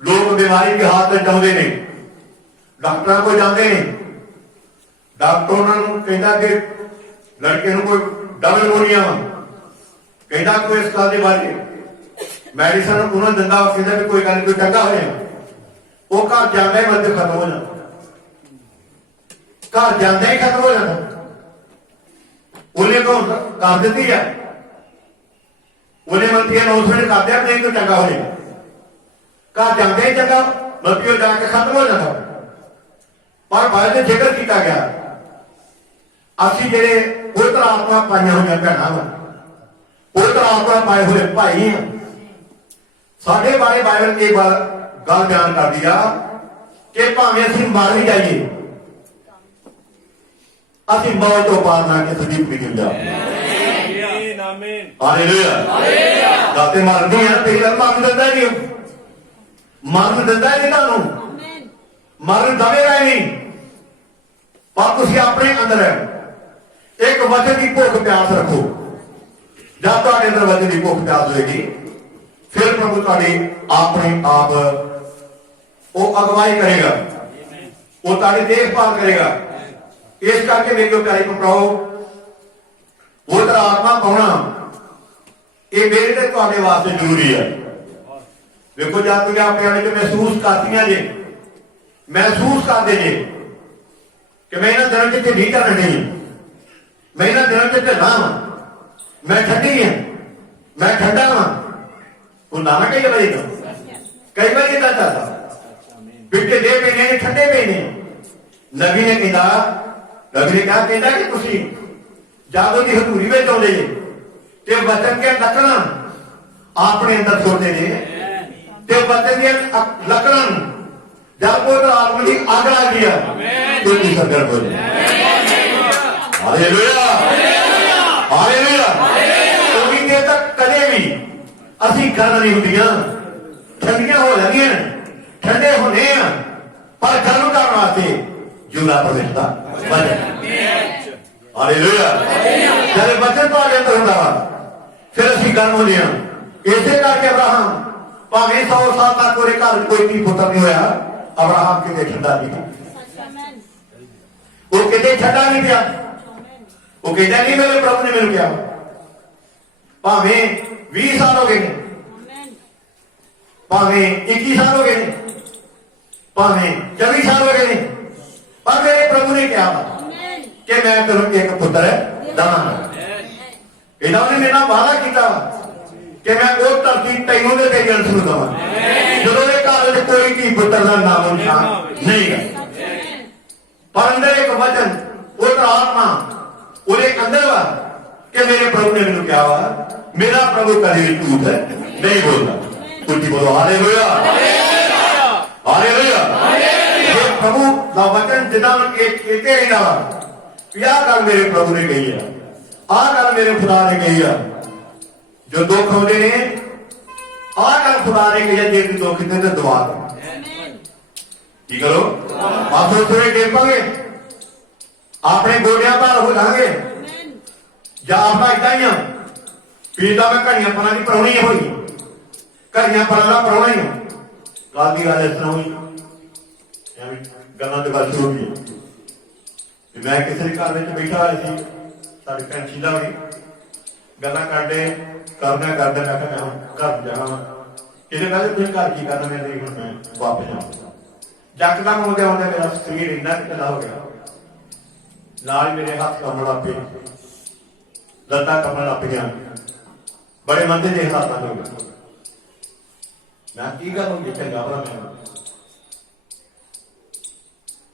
ਲੋਕ ਬਿਮਾਰੀ ਦੇ ਹਾथ ਚਾਹੁੰਦੇ ਨੇ, ਡਾਕਟਰਾਂ ਕੋਲ ਜਾਂਦੇ ਨੇ, ਡਾਕਟਰ ਉਹਨਾਂ ਨੂੰ ਕਹਿੰਦਾ ਕਿ ਲੜਕੇ ਨੂੰ ਕੋਈ ਡਬਲ ਨਿਮੋਨੀਆ ਵਾ, ਕਹਿੰਦਾ ਕੋਈ ਇਸ ਗੱਲ ਦੇ ਬਾਰੇ ਮੈਡੀਸਨ ਉਹਨਾਂ ਨੂੰ ਦਿੰਦਾ, ਕਹਿੰਦਾ ਵੀ ਕੋਈ ਗੱਲ ਕੋਈ ਚੰਗਾ ਹੋ ਜਾਏ। ਉਹ ਘਰ ਜਾਂਦਾ ਹੀ ਮਰਦ ਖਤਮ ਹੋ ਜਾਂਦਾ, ਘਰ ਜਾਂਦਾ ਹੀ ਖਤਮ ਹੋ ਜਾਂਦਾ। ਉਹਨੇ ਕੋ ਕਰ ਦਿੱਤੀ ਆ, ਉਹਨੇ ਮੰਤਰੀ ਨੂੰ ਉਸ ਵੇਲੇ ਕਰਦੇ ਨਹੀਂ ਕੋਈ ਚੰਗਾ ਹੋ ਜਾਏ। ਘਰ ਜਾਂਦੇ ਹੀ ਚੰਗਾ, ਮੰਤਰੀ ਜਾ ਕੇ ਖਤਮ ਹੋ ਜਾਂਦਾ। ਪਰ ਬਾਅਦ ਵਿੱਚ ਜ਼ਿਕਰ ਕੀਤਾ ਗਿਆ ਅਸੀਂ ਜਿਹੜੇ ਪਵਿੱਤਰ ਆਤਮਾ ਪਾਈਆਂ ਹੋਈਆਂ ਭੈਣਾਂ ਵਾ, ਪਵਿੱਤਰ ਆਤਮਾ ਪਾਏ ਹੋਏ ਭਾਈ ਆ, ਸਾਡੇ ਬਾਰੇ ਬਾਈਬਲ ਇਹ ਗੱਲ ਬਿਆਨ ਕਰਦੀ ਆ ਕਿ ਭਾਵੇਂ ਅਸੀਂ ਮਰ ਵੀ ਜਾਈਏ, ਅਸੀਂ ਮੌਤ ਤੋਂ ਪਾਰ ਨਾ ਕੇ ਸਦੀਪ ਨਿਕਲ ਜਾ। ਹਾਲੇਲੂਇਆ। ਦਾਤੇ ਮਰਦੀ ਆ, ਤੇਰੀ ਗੱਲ ਮਰਨ ਦਿੰਦਾ ਨਹੀਂ, ਮਰਨ ਦਿੰਦਾ ਨਹੀਂ ਤੁਹਾਨੂੰ, ਮਰਨ ਦਵੇਗਾ ਨਹੀਂ। ਪਰ ਤੁਸੀਂ ਆਪਣੇ ਅੰਦਰ ਇੱਕ ਵਚਨ ਦੀ ਭੁੱਖ ਪਿਆਸ ਰੱਖੋ। ਜਦ ਤੁਹਾਡੇ ਅੰਦਰ ਵਚਨ ਦੀ ਭੁੱਖ ਪਿਆਸ ਹੋਏਗੀ ਫਿਰ ਪ੍ਰਭੂ ਤੁਹਾਡੀ ਆਪਣੇ ਆਪ ਉਹ ਅਗਵਾਈ ਕਰੇਗਾ, ਉਹ ਤੁਹਾਡੀ ਦੇਖਭਾਲ ਕਰੇਗਾ। ਇਸ ਕਰਕੇ ਮੇਰੇ ਪਿਆਰੇ ਭਰਾਓ, ਉਹ ਤੇਰਾ ਆਤਮਾ ਪਾਉਣਾ ਇਹ ਮੇਰੇ ਤੇ ਤੁਹਾਡੇ ਵਾਸਤੇ ਜ਼ਰੂਰੀ ਹੈ। ਵੇਖੋ ਜਦ ਤੁਸੀਂ ਆਪਣੇ ਆਪ ਵਿੱਚ ਮਹਿਸੂਸ ਕਰਦੀਆਂ ਜੇ, ਮਹਿਸੂਸ ਕਰਦੇ ਜੇ ਕਿ ਮੈਂ ਇਹਨਾਂ ਦਿਨਾਂ 'ਚ ਢਿੱਲੀ ਕਰਨ ਨਹੀਂ, ਮੈਂ ਇਹਨਾਂ ਦਿਨਾਂ 'ਚ ਢਿੱਲਾ ਵਾਂ, ਮੈਂ ਠੰਡੀ ਹਾਂ, ਮੈਂ ਠੰਡਾ ਵਾਂ। ਉਹ ਨਾ ਕਈ ਵਾਰੀ ਕਈ ਵਾਰੀ ਇਹਦਾ ਚੱਲਦਾ ਬਿੱਟੇ ਦੇ ਪਏ ਨੇ, ਠੰਡੇ ਪਏ ਨੇ। ਨਬੀ ਨੇ ਕਿਹਾ ਕਹਿੰਦਾ ਕਿ ਤੁਸੀਂ ਜਦੋਂ ਦੀ ਹਜ਼ੂਰੀ ਵਿੱਚ ਆਉਂਦੇ ਜੇ ਤੇ ਵਚਨ ਕੇ ਦੱਸਣਾ ਆਪਣੇ ਅੰਦਰ ਛੋੜਦੇ ਨੇ, ਤੇ ਵਚਨ ਦੀਆਂ ਲੱਕੜਾਂ ਨੂੰ ਜਦ ਕੋਈ ਆਤਮਾ ਦੀ ਅੱਗ ਲੱਗਦੀ ਆ ਕੋਈ ਸਰਗਰਮ ਹੋ ਜਾਏ। Hallelujah hallelujah. ਕਿਉਂਕਿ ਜੇ ਤੱਕ ਕਦੇ ਵੀ ਅਸੀਂ ਗਰਮ ਨਹੀਂ ਹੁੰਦੀਆਂ, ਠੰਡੀਆਂ ਹੋ ਜਾਂਦੀਆਂ, ਠੰਡੇ ਹੁੰਦੇ ਆ, ਪਰ ਗਰਮ ਕਰਨ ਵਾਸਤੇ ਜੂਲਾ ਪ੍ਰਵੇਸ਼ ਦਾ ਵਚਨ। ਹਾਲੇਲੂਇਆ। ਜਦ ਵਚਨ ਤੁਹਾਡੇ ਅੰਦਰ ਹੁੰਦਾ ਵਾ ਫਿਰ ਅਸੀਂ ਗਰਮ ਹੁੰਦੇ ਹਾਂ। ਇਸੇ ਕਰਕੇ ਅਬਰਾਹਮ ਭਾਵੇਂ 100 ਸਾਲ ਤੱਕ ਉਹਦੇ ਘਰ ਕੋਈ ਧੀ ਪੁੱਤਰ ਨਹੀਂ ਹੋਇਆ, ਅਬਰਾਹਮ ਕਿਤੇ ਠੰਡਾ ਨਹੀਂ ਪਿਆ। ਉਹ ਕਿਤੇ ਠੰਡਾ ਨਹੀਂ ਪਿਆ। ਉਹ ਕਹਿੰਦਾ ਨਹੀਂ ਮੇਰੇ ਪ੍ਰਭੂ ਨੇ ਮੈਨੂੰ ਕਿਹਾ। ਭਾਵੇਂ 20 ਸਾਲ ਹੋ ਗਏ ਨੇ, ਭਾਵੇਂ 21 ਸਾਲ ਹੋ ਗਏ ਨੇ, ਭਾਵੇਂ 24 ਸਾਲ ਹੋ ਗਏ ਨੇ, ਪਰ ਮੇਰੇ ਪ੍ਰਭੂ ਨੇ ਕਿਹਾ ਕਿ ਮੈਂ ਤੈਨੂੰ ਇੱਕ ਪੁੱਤਰ ਦਵਾਂਗਾ। ਇਹਦਾ ਉਹਨੇ ਮੇਰੇ ਨਾਲ ਵਾਅਦਾ ਕੀਤਾ ਕਿ ਮੈਂ ਉਹ ਧਰਤੀ ਤੈਨੂੰ ਦੇ ਤੇਰੀ ਅੰਸ਼ ਨੂੰ ਦਵਾਂ ਜਦੋਂ ਇਹ ਘਰ ਵਿੱਚ ਕੋਈ ਧੀ ਪੁੱਤਰ ਦਾ ਨਾਮ ਨਿਸ਼ਾਨ ਨਹੀਂ ਹੈ। ਪਰ ਅੰਦਰ ਇੱਕ ਵਚਨ ਉਹ ਆਤਮਾ ਉਹਦੇ ਅੰਦਰ ਵਾ ਕਿ ਮੇਰੇ ਪ੍ਰਭੂ ਨੇ ਮੈਨੂੰ ਕਿਹਾ ਵਾ ਮੇਰਾ ਪ੍ਰਭੂ ਕਦੇ ਵੀ ਝੂਠ ਨਹੀਂ ਬੋਲਦਾ। ਉੱਚੀ ਬੋਲੋ ਹਾਲੇਲੂਇਆ ਹਾਲੇਲੂਇਆ। ਇਹ ਪ੍ਰਭੂ ਦਾ ਵਚਨ ਜਿੱਦਾਂ ਕਿਤੇ ਰਹਿੰਦਾ ਵਾ ਵੀ ਆਹ ਗੱਲ ਮੇਰੇ ਪ੍ਰਭੂ ਨੇ ਕਹੀ ਆ, ਆਹ ਗੱਲ ਮੇਰੇ ਖੁਦਾ ਨੇ ਕਹੀ ਆ। ਜੋ ਦੁੱਖ ਆਉਂਦੇ ਨੇ ਆਹ ਗੱਲ ਖੁਦਾ ਨੇ ਕਹੀ ਆ, ਜੇ ਕੋਈ ਦੁੱਖ ਤੇ ਦੁਆ ਕਰੋ। ਕੀ ਕਰੋ? ਆਸੋ ਤੁਰੇ ਟੇਪਾਂਗੇ, ਆਪਣੇ ਗੋਡਿਆਂ ਭਾਰ ਹੋ ਜਾਵਾਂਗੇ। ਜਾਂ ਆਪਾਂ ਏਦਾਂ ਹੀ ਆ ਪੀਦਾ ਮੈਂ ਘੜੀਆਂ ਪਰਾਂ ਦੀ ਪਰਾਉਣੀ ਹੋਈ, ਘੜੀਆਂ ਪਰਾਂ ਦਾ ਪਰਾਉਣਾ ਹੀ ਆ। ਕੱਲ ਦੀ ਗੱਲ ਇਸ ਤਰ੍ਹਾਂ ਹੋਈ, ਐਵੇਂ ਗੱਲਾਂ ਤੇ ਗੱਲ ਸ਼ੁਰੂ ਹੋਈ। ਮੈਂ ਕਿਸੇ ਦੇ ਘਰ ਵਿੱਚ ਬੈਠਾ ਹੋਇਆ ਸੀ, ਸਾਡੀ ਭੈਣ ਸ਼ੀਲਾ ਹੋਈ, ਗੱਲਾਂ ਕਰਦੇ ਮੈਂ ਕਿਹਾ ਮੈਂ ਘਰ ਜਾਣਾ। ਇਹਦੇ ਨਾਲ ਤੁਸੀਂ ਘਰ ਕੀ ਕਰਨਾ? ਮੈਂ ਨਹੀਂ, ਹੁਣ ਮੈਂ ਵਾਪਸ ਜਾਵਾਂ। ਜੱਕਦਮ ਆਉਂਦਿਆਂ ਮੇਰਾ ਸਰੀਰ ਇੰਨਾ ਢਿੱਲਾ ਹੋ ਗਿਆ, ਨਾਲ ਮੇਰੇ ਹੱਥ ਕੰਬਣ ਲੱਗ ਪਏ, ਲੱਤਾਂ ਕੰਬਣ ਲੱਗ ਪਈਆਂ, ਬੜੇ ਮੰਦੇ ਦੇ ਹਾਲਾਤਾਂ ਹੋ ਗਏ। ਮੈਂ ਕੀ ਗੱਲ ਹੋ ਗਈ? ਚੰਗਾ ਭਲਾ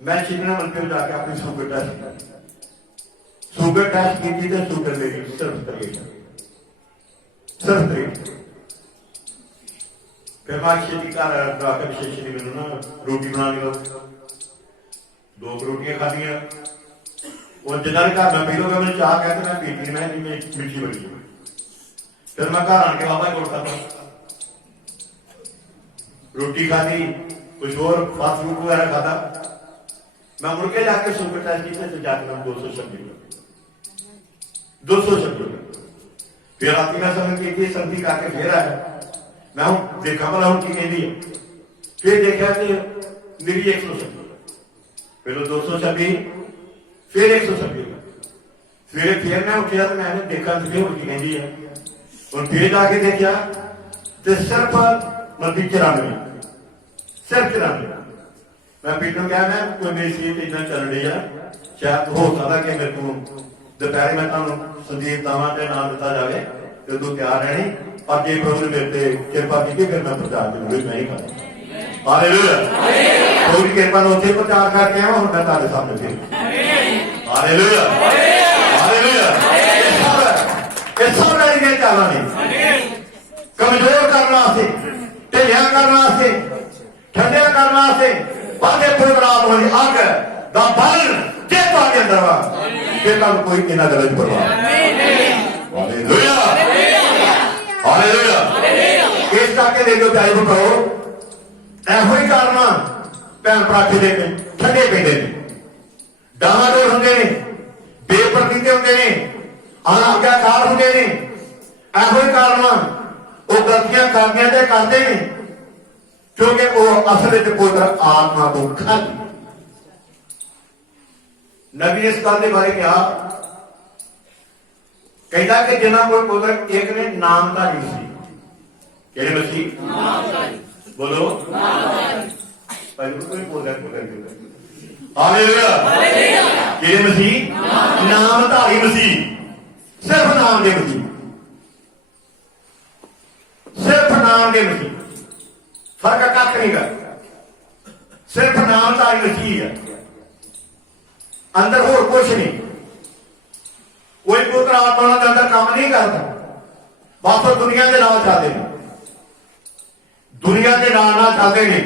ਮੈਂ ਸ਼ਿਮਲਾ ਮੰਤਰੀ ਜਾ ਕੇ ਆਪਣੀ ਸ਼ੂਗਰ ਟੈਸਟ ਕੀਤੀ ਤੇ ਸ਼ੂਗਰ ਮੇਰੀ ਸਿਰਫ 63। ਫਿਰ ਮੈਂ ਛੇਤੀ ਘਰ ਆ ਕੇ ਵਿਸ਼ੇਸ਼ ਨੇ ਮੈਨੂੰ ਨਾ ਰੋਟੀ ਬਣਾ ਲਈ, 2 ਰੋਟੀਆਂ ਖਾਧੀਆਂ। ਉਹ ਜਿੱਦਾਂ ਦੇ ਘਰ ਮੈਂ ਪੀ ਲੂਗਾ ਮੈਨੂੰ ਚਾਹ ਕਹਿੰਦੇ ਮੈਂ ਪੀਤੀ ਨਹੀਂ, ਮੈਂ ਮਿੱਠੀ ਬੜੀ। ਫਿਰ ਮੈਂ ਘਰ ਆਣ ਕੇ ਬਾਬਾ ਕੋਲ ਖਾਧਾ, ਰੋਟੀ ਖਾਧੀ, ਕੁਝ ਹੋਰ ਫਾਸਟ ਫੂਡ ਵਗੈਰਾ ਖਾਧਾ। ਮੈਂ ਮੁੜ ਕੇ ਜਾ ਕੇ ਸ਼ੂਗਰ ਟੈਸਟ ਕੀਤਾ ਤੇ ਜਾ ਕੇ 226। ਫਿਰ ਰਾਤੀ ਮੈਂ ਸਮਝ ਕੀਤੀ ਸਰਦੀ ਕਰਕੇ ਫੇਰ ਆਇਆ। ਮੈਂ ਹੁਣ ਦੇਖਾਂ ਭਲਾ ਹੁਣ ਕੀ ਕਹਿੰਦੀ ਹੈ। ਫਿਰ ਦੇਖਿਆ ਤੇ ਮੇਰੀ 126, ਪਹਿਲਾਂ 226, ਫਿਰ 126। ਸਵੇਰੇ ਫਿਰ ਮੈਂ ਉੱਠਿਆ ਤੇ ਮੈਂ ਦੇਖਾਂ ਤੇ ਹੁਣ ਕੀ ਕਹਿੰਦੀ ਹੈ। ਹੁਣ ਫਿਰ ਜਾ ਕੇ ਦੇਖਿਆ ਤੇ ਸਿਰਫ 94, ਸਿਰਫ 94। ਮੈਂ ਪੀਟ ਨੂੰ ਕਿਹਾ ਮੈਂ ਕੋਈ ਮੇਰੀ ਸੀਟ ਇਦਾਂ ਚੱਲ ਰਹੀ ਆ, ਸ਼ਾਇਦ ਹੋ ਸਕਦਾ ਕਿ ਮੇਰੇ ਕੋਲ ਦੁਪਹਿਰੇ ਮੈਂ ਤੁਹਾਨੂੰ ਸੰਦੀਪ ਦਾਵਾਂ ਤੇ ਨਾਮ ਦਿੱਤਾ ਜਾਵੇ ਤੇ ਤੂੰ ਤਿਆਰ ਰਹਿਣੀ। ਪਰ ਜੇ ਪ੍ਰਭੂ ਨੇ ਮੇਰੇ ਤੇ ਕਿਰਪਾ ਕੀਤੀ ਫਿਰ ਮੈਂ ਪ੍ਰਚਾਰ ਜ਼ਰੂਰ ਮੈਂ ਹੀ ਕਰਾਂ। ਹਾਲੇਲੂਇਆ। ਪ੍ਰਭੂ ਦੀ ਕਿਰਪਾ ਨਾਲ ਉੱਥੇ ਪ੍ਰਚਾਰ ਕਰਕੇ ਆਵਾਂ, ਹੁਣ ਮੈਂ ਤੁਹਾਡੇ ਸਾਹਮਣੇ ਫਿਰ। Hallelujah hallelujah. ਇਹ ਸਭ ਲੜੀਆਂ ਚਾਲਾਂ ਨੇ, ਕਮਜ਼ੋਰ ਕਰਨ ਵਾਸਤੇ, ਢਿੱਲਿਆਂ ਕਰਨ ਵਾਸਤੇ, ਠੰਡਿਆਂ ਕਰਨ ਵਾਸਤੇ। ਬਾਦੇ ਪ੍ਰੋਗਰਾਮ ਹੋਈ ਅੱਗ ਦਾ ਬਲ ਜੇ ਤੁਹਾਡੇ ਅੰਦਰ ਵਾ ਫਿਰ ਤੁਹਾਨੂੰ ਕੋਈ ਇਹਨਾਂ ਗੱਲਾਂ ਦੀ ਪਰਵਾਹ ਨਹੀਂ। Hallelujah hallelujah. ਇਸ ਕਰਕੇ ਦੇਖੋ ਪਿਆਰੇ ਭਰਾਓ, ਇਹੋ ਹੀ ਕਾਰਨ ਭੈਣ ਭਰਾ ਦੇ ਠੰਡੇ ਪੈਂਦੇ ਨੇ, ਡਾਮਾਡੋਲ ਹੁੰਦੇ ਨੇ, ਬੇਪਰਦੀਤੇ ਹੁੰਦੇ ਨੇ, ਅਨਾਗਿਆਕਾਰ ਹੁੰਦੇ ਨੇ। ਇਹੋ ਹੀ ਕਾਰਨ ਉਹ ਗਲਤੀਆਂ ਕਰਦੀਆਂ ਤੇ ਕਰਦੇ ਨੇ ਕਿਉਂਕਿ ਉਹ ਅਸਲ ਵਿੱਚ ਪੁੱਤਰ ਆਤਮਾ ਤੋਂ ਖਾਲੀ। ਨਬੀ ਇਸ ਗੱਲ ਦੇ ਬਾਰੇ ਕਿਹਾ, ਕਹਿੰਦਾ ਕਿ ਜਿਨ੍ਹਾਂ ਕੋਲ ਪੁੱਤਰ ਇੱਕ ਨੇ ਨਾਮਧਾਰੀ ਸੀ। ਕਿਹੜੇ ਮਸੀਹ? ਬੋਲੋ ਕੋਈ ਬੋਲਿਆ ਹਾਲੇਲੂਇਆ। ਕਿਹੜੇ ਮਸੀਹ? ਨਾਮਧਾਰੀ ਮਸੀਹ, ਸਿਰਫ ਨਾਮ ਦੇ ਮਸੀਹ, ਸਿਰਫ ਨਾਮ ਦੇ ਮਸੀਹ। ਫਰਕ ਕੱਖ ਨਹੀਂ ਗਾ, ਸਿਰਫ ਨਾਮਧਾਰੀ ਮਸੀਹ ਹੈ, ਅੰਦਰ ਹੋਰ ਕੁਛ ਨਹੀਂ। ਕੋਈ ਪੁੱਤਰ ਆਤਮਾ ਦੇ ਅੰਦਰ ਕੰਮ ਨਹੀਂ ਕਰਦਾ, ਬਸ ਦੁਨੀਆ ਦੇ ਨਾਲ ਚੱਲਦੇ ਨੇ। दुनिया के नाल नाल चलते हैं,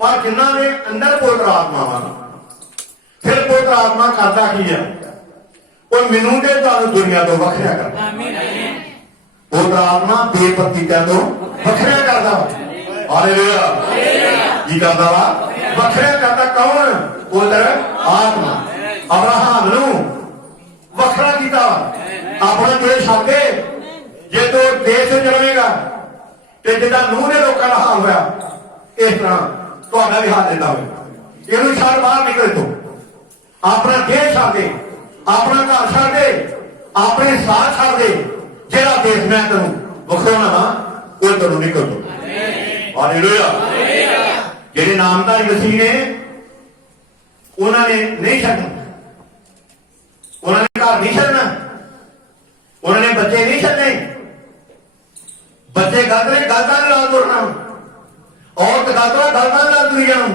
पर जिन्हां दे अंदर पवित्र आत्मा वा, फिर पवित्र आत्मा करता की है, वो मैनू ते तुहानू दुनिया तो वखरिया करता। पवित्र आत्मा बेपत्तियां तो वखरिया करता। हालेलुया। की करता वा? वखरिया करता। कौन? पवित्र आत्मा। अब्राहम नू वखरा किया, अपना देश छड्ड के जे तू देश रवेगा ते जिदा नूह ने लोगों का हाल होया इस तरह तुहाडा भी हाल इदा होगा। इहनू छड्ड बाहर निकल तू, अपना देश छड्ड दे, अपना घर छड्ड दे, अपने साथ छड्ड दे, जेड़ा देश मैं तेनू वखाउणा वा वो तेनू निकल तू। हालेलुया। जेड़े नामधारी मसीह ने उन्होंने नहीं छड्डना, उन्होंने घर नहीं छड्डना, उन्होंने बच्चे नहीं छड्डने। बच्चे गलत ने गलत नाल तुरना, औरत गलत गलत नाल तुरी जाना,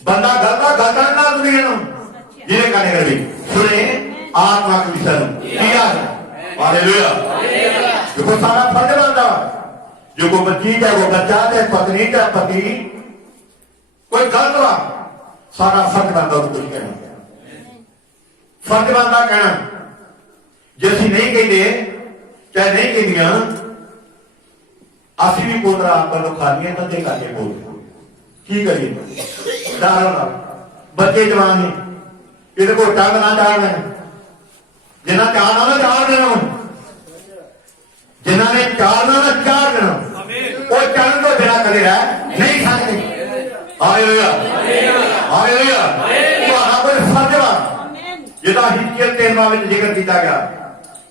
बंदा गलत गलत नाल तुरी जाना। जिन्हें कहने करी सुने आत्मा के विषय किया। हालेलुया। देखो सारा फर्ज बनता, जो कोई बच्ची चाहे वो बच्चा, चाहे पत्नी चाहे पति, कोई गलत वा सारा फर्ज बनता कुछ कहना, फर्ज बनता कहना। जे असीं नहीं कहते चाहे नहीं कहदियां, असीं भी पवित्र आत्मा नूं खालियां बंदे करके बोलदे की करिए। डर ना बच्चे जवान ने इहदे कोल टंग ना चाड़ना, जिन्हां चाड़ना ना चाड़ देना, जिन्हां ने चाड़ना ना चाड़ देना, वो चढ़न तो बिना कदे रह नहीं सकते। हालेलुया। हालेलुया। तुहाडा कोई फर्ज वा जिहदा हिजकियत 13 विच जिक्र किया गया,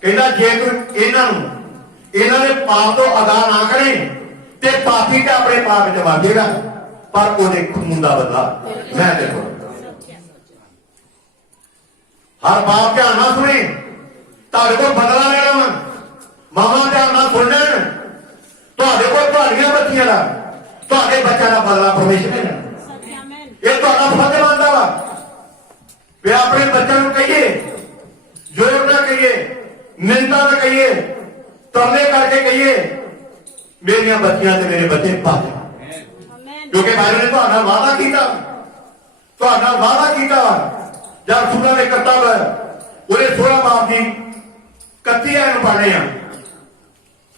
कहना जे तू इन्हां ने पाप तो अदा ना करे ते पापी ते अपने पाप विच वागेगा, पर ओहदे खून दा बदला मैं देवां। हर बाप ध्यान ना सुने, तुहाडे कोल बदला लेना वा। मामा ध्यान ना सुनन, तुहाडे कोल तुहाडीआं बच्चियां दा, तुहाडे बच्चों का बदला परमेश्वर लेना। ये तुहाडा फर्ज बनदा वा वे अपने बच्चों को कहिए, जोर ना कहिए, मिन्नतां ना कहिए, तरले करके कहिए मेरिया बच्चियां ते मेरे बच्चे पास, क्योंकि बाइबल ने तुहाडा वादा कीता, तुहाडा वादा कीता। जब सूरा ने किताब उहदे 16 बाब दी 31 आयत पढ़ने आ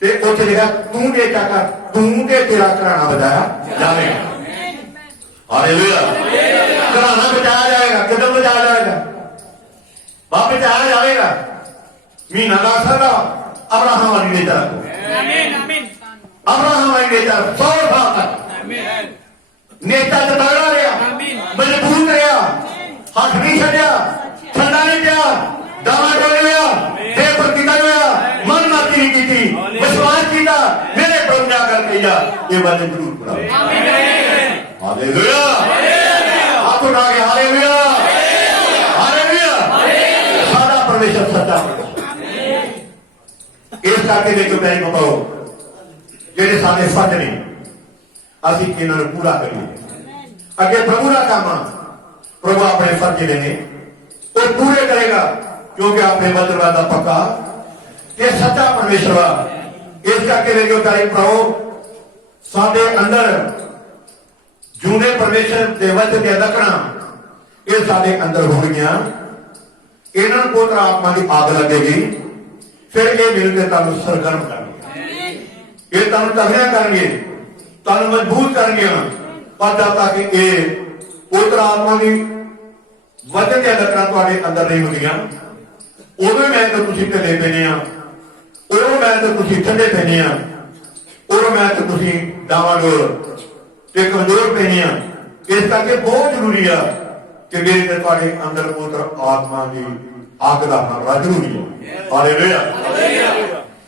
ते उत्थे लिखा तू दे चाचा तू दे तेरा घराना बचाया जाएगा। हालेलुया। घराना बचाया जाएगा। किधर बचाया जाएगा? वापस आया जाएगा। महीना लग सकता अब्राहम वाली ने तरफ, अब्राहम वाली ने तरफ 100 साल तक नेता तो तगड़ा रहा, मजबूत रहा, हाथ नहीं छड़िया, ठंडा नहीं पिया, दावा डोल लिया, बेप्रतिता होया, मन माती नहीं की थी, विश्वास किया, मेरे प्रभु ने आकर किया, ये बातें जरूर पढ़ा। हालेलुया। आप उठा के हालेलुया, हालेलुया। सारा परमेश्वर सच्चा इस करके देखो मैं बताओ जेडे सारे फर्ज ने असीं इन्हां नूं पूरा करिए। अगे प्रभु का काम आ, प्रभु अपने फर्ज ने वो पूरे करेगा, क्योंकि अपने वचन वादा पक्का ये सच्चा परमेश्वर वा। इस करके देखो तारीफ प्रभु साडे अंदर जूने परमेश्वर के वचन के दखना ये साडे अंदर हो गया। इन्हां नूं पवित्र आत्मा की आग लगेगी, फिर ये मिलकर तुहानूं सरगर्म करेंगे, ये तुहानूं तगड़ा करेंगे, तुहानूं मजबूत करेंगे। पर जब तक ये पवित्र आत्मा की वचन के दखना तुहाडे अंदर नहीं होंदियां, उदों मैं तो तुसीं ढिले पैने आ, उदों मैं तो तुसीं ठंडे पैने आ, उदों मैं तो तुसीं डावाडोल ते कमजोर पैने आ। इस करके बहुत जरूरी है कि मेरे ते तुहाडे अंदर पवित्र आत्मा की आग का होना बड़ा जरूरी है। हालेलुया।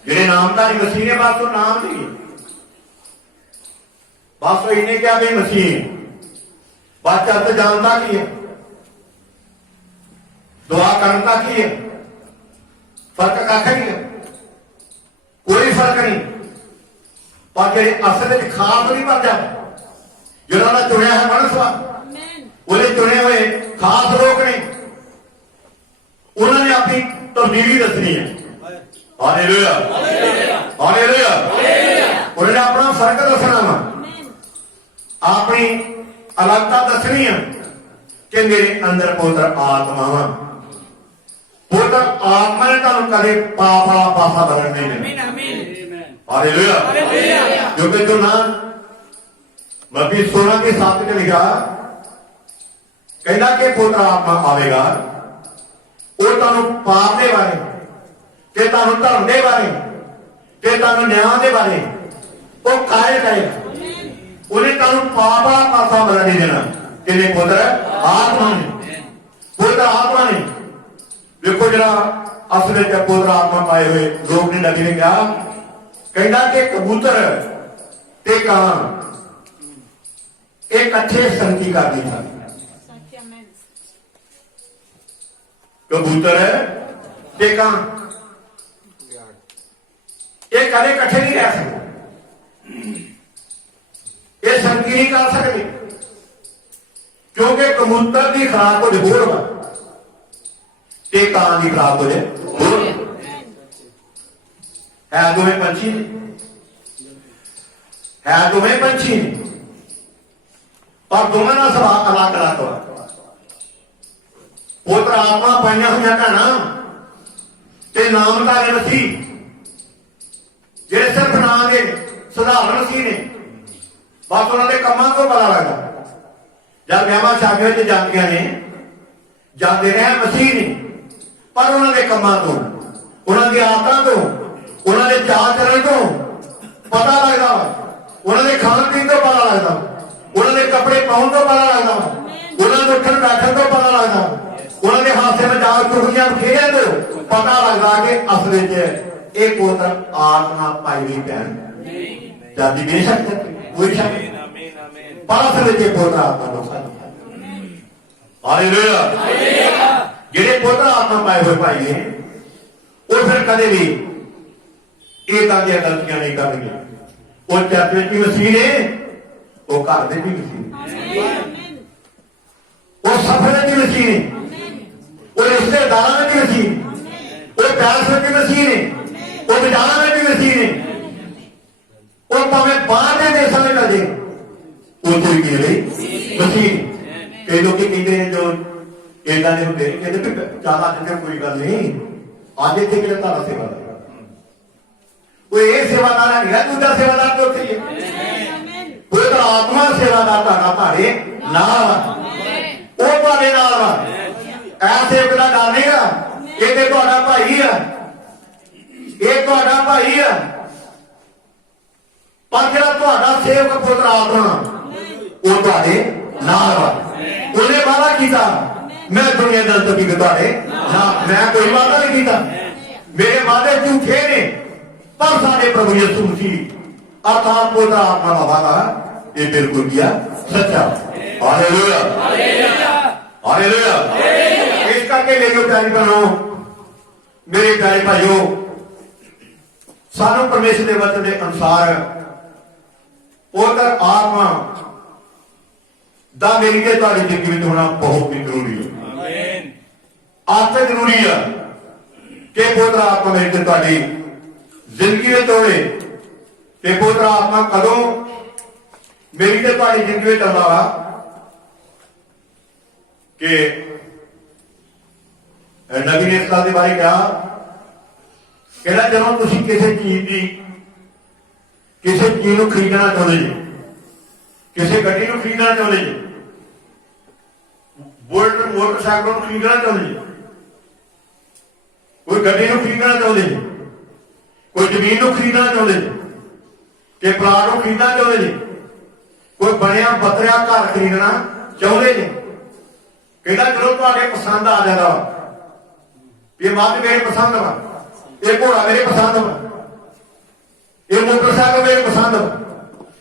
जेडे नामधारी मसीह ने बस तो नाम नहीं, बस तो इन्हें क्या भी मसीह बस अर्थ जानता की है, दुआ करता की है, फर्क कख नहीं है, कोई फर्क नहीं। पर जे असल में खास नहीं बन जाता, जिन्होंने चुनिया है मनसवा उन्हें चुने हुए खास लोग ने, उन्होंने अपनी तब्दीली दसनी है। Hallelujah, hallelujah. उन्होंने अपना फर्क दसना वा, अपनी अलगता दसनी है कि मेरे अंदर पवित्र आत्मा वा। पवित्र आत्मा ने तुहानू कदे पाप वाला पासा बदल नहीं देना। हालेलुया। क्योंकि जो ना मत्ती 16:7 में लिखा कहना कि पवित्र आत्मा आवेगा, वो तुहानू पाप के बारे, कि तुहानू धर्म के बारे, कि तुहानू न्याय के बारे वो कायल करेगा। उन्हें तुहानू पाप वाला पासा बदल नहीं देना। कि पवित्र आत्मा ने, पवित्र आत्मा ने देखो जरा असल में पवित्र आत्मा पाए हुए लोग ने नबी ने कहा कहना कि कबूतर ते कां एक अच्छे संगति करती था। कबूतर ते कां ये कदे कट्ठे नहीं रह सकते, ये संगति नहीं कर सकते, क्योंकि कबूतर की खुराक को डिबोर वा ते कां की खुराक हो जाए है तुम्हें पंछी ने, है तुम्हें पंछी ने, पर दोवें का स्वभाव अलग अलग हो। पवित्र आत्मा पाइया हुई भैन ते नामधारी मसीह जेडे सिर्फ नाम के साधारण मसीह ने, बस उन्होंने कामों को पता लगता। जब ब्याह शादियों से जातियां ने जाते रहे मसीह ने, पर उन्होंने कामों तो, उन्होंने आदतों तो, उन्होंने चाल चलन तो पता लगता, उन्होंने खान पीन तो पता लगता, उन्होंने कपड़े पाउन तो पता लगता, उन्होंने उठन बैठन तो पता लगता, उन्होंने हादसे में जाल चुगलियां खेलिया तो पता लगता कि असल एक पवित्र आत्मा पाई हुई भैन जाती बेशक कोई शक पर असल पवित्र आत्मा लोग हालेलुया जेडे पवित्र आत्मा पाए हुए भाई ने वो फिर कदे भी एक आदि गलतियां नहीं करनगे। वो चर्च में भी मसीह ने, वो घर में भी मसीह ने, वो सफर में भी मसीह ने, वो रिश्तेदार में भी मसीह ने, वो प्यास में भी मसीह ने, वो बिजाना में भी मसीह ने, वो भावें बाहर के देशों में लगे वो तो मसीह। कई लोग कहते हैं जो इदा के होंगे कहते ज्यादा अज कोई गल नहीं, अज इतने कि तारा सेवादार वो ये सेवादार है, दूसरा सेवादार तो उत्थे ही है। पवित्र आत्मा सेवादार ताड़ा भाड़े नाल वो तुहाडे नाल वा। ऐ सेवक दा डर नहीं गा, ये ते तुहाडा भाई है, ये तुहाडा भाई है। पर जिहड़ा तुहाडा सेवक पवित्र आत्मा वो तुहाडे नाल वा। उन्हें वादा किया मैं दुनिया दल तो तुहाडे नाल, मैं कोई वादा नहीं किया, मेरे वादे झूठे ने, पर साडे प्रभु यीशु मसीह अर्थात पवित्र आत्मा का वादा ये बिल्कुल किया सच्चा। Hallelujah hallelujah. इस करके ले लो प्यारी बहनों, मेरे प्यारे भाइयों, सानू परमेश्वर के वचन के अनुसार पवित्र आत्मा दा मेरी के तुहाडी जिंदगी में होना बहुत ही जरूरी है। आते जरूरी है कि पवित्र आत्मा मेरी के तुहाडी जिंदगी में होवे कि पवित्र आत्मा कदों मेरी ते तुहाडी जिंदगी में चलदा वा कि नबी ने इस गल के बारे कहा कहना जदों तुसीं किसी चीज को खरीदना चाहते जी, किसी गड्डी को खरीदना चाहते जी, बुलेट मोटरसाइकिल को खरीदना चाहते जी, कोई गड्डी को खरीदना चाहते जी, कोई जमीन को खरीदना चाहते जी, कि प्लाट को खरीदना चाहते जी, कोई बनया बतरिया घर खरीदना चाहते जी। कहना चलो तुहाडे पसंद आ जाएगा, ये मੱਝ मेरे पसंद वा, ये घोड़ा मेरे पसंद वा, ये मोटरसाइकिल मेरे पसंद वा,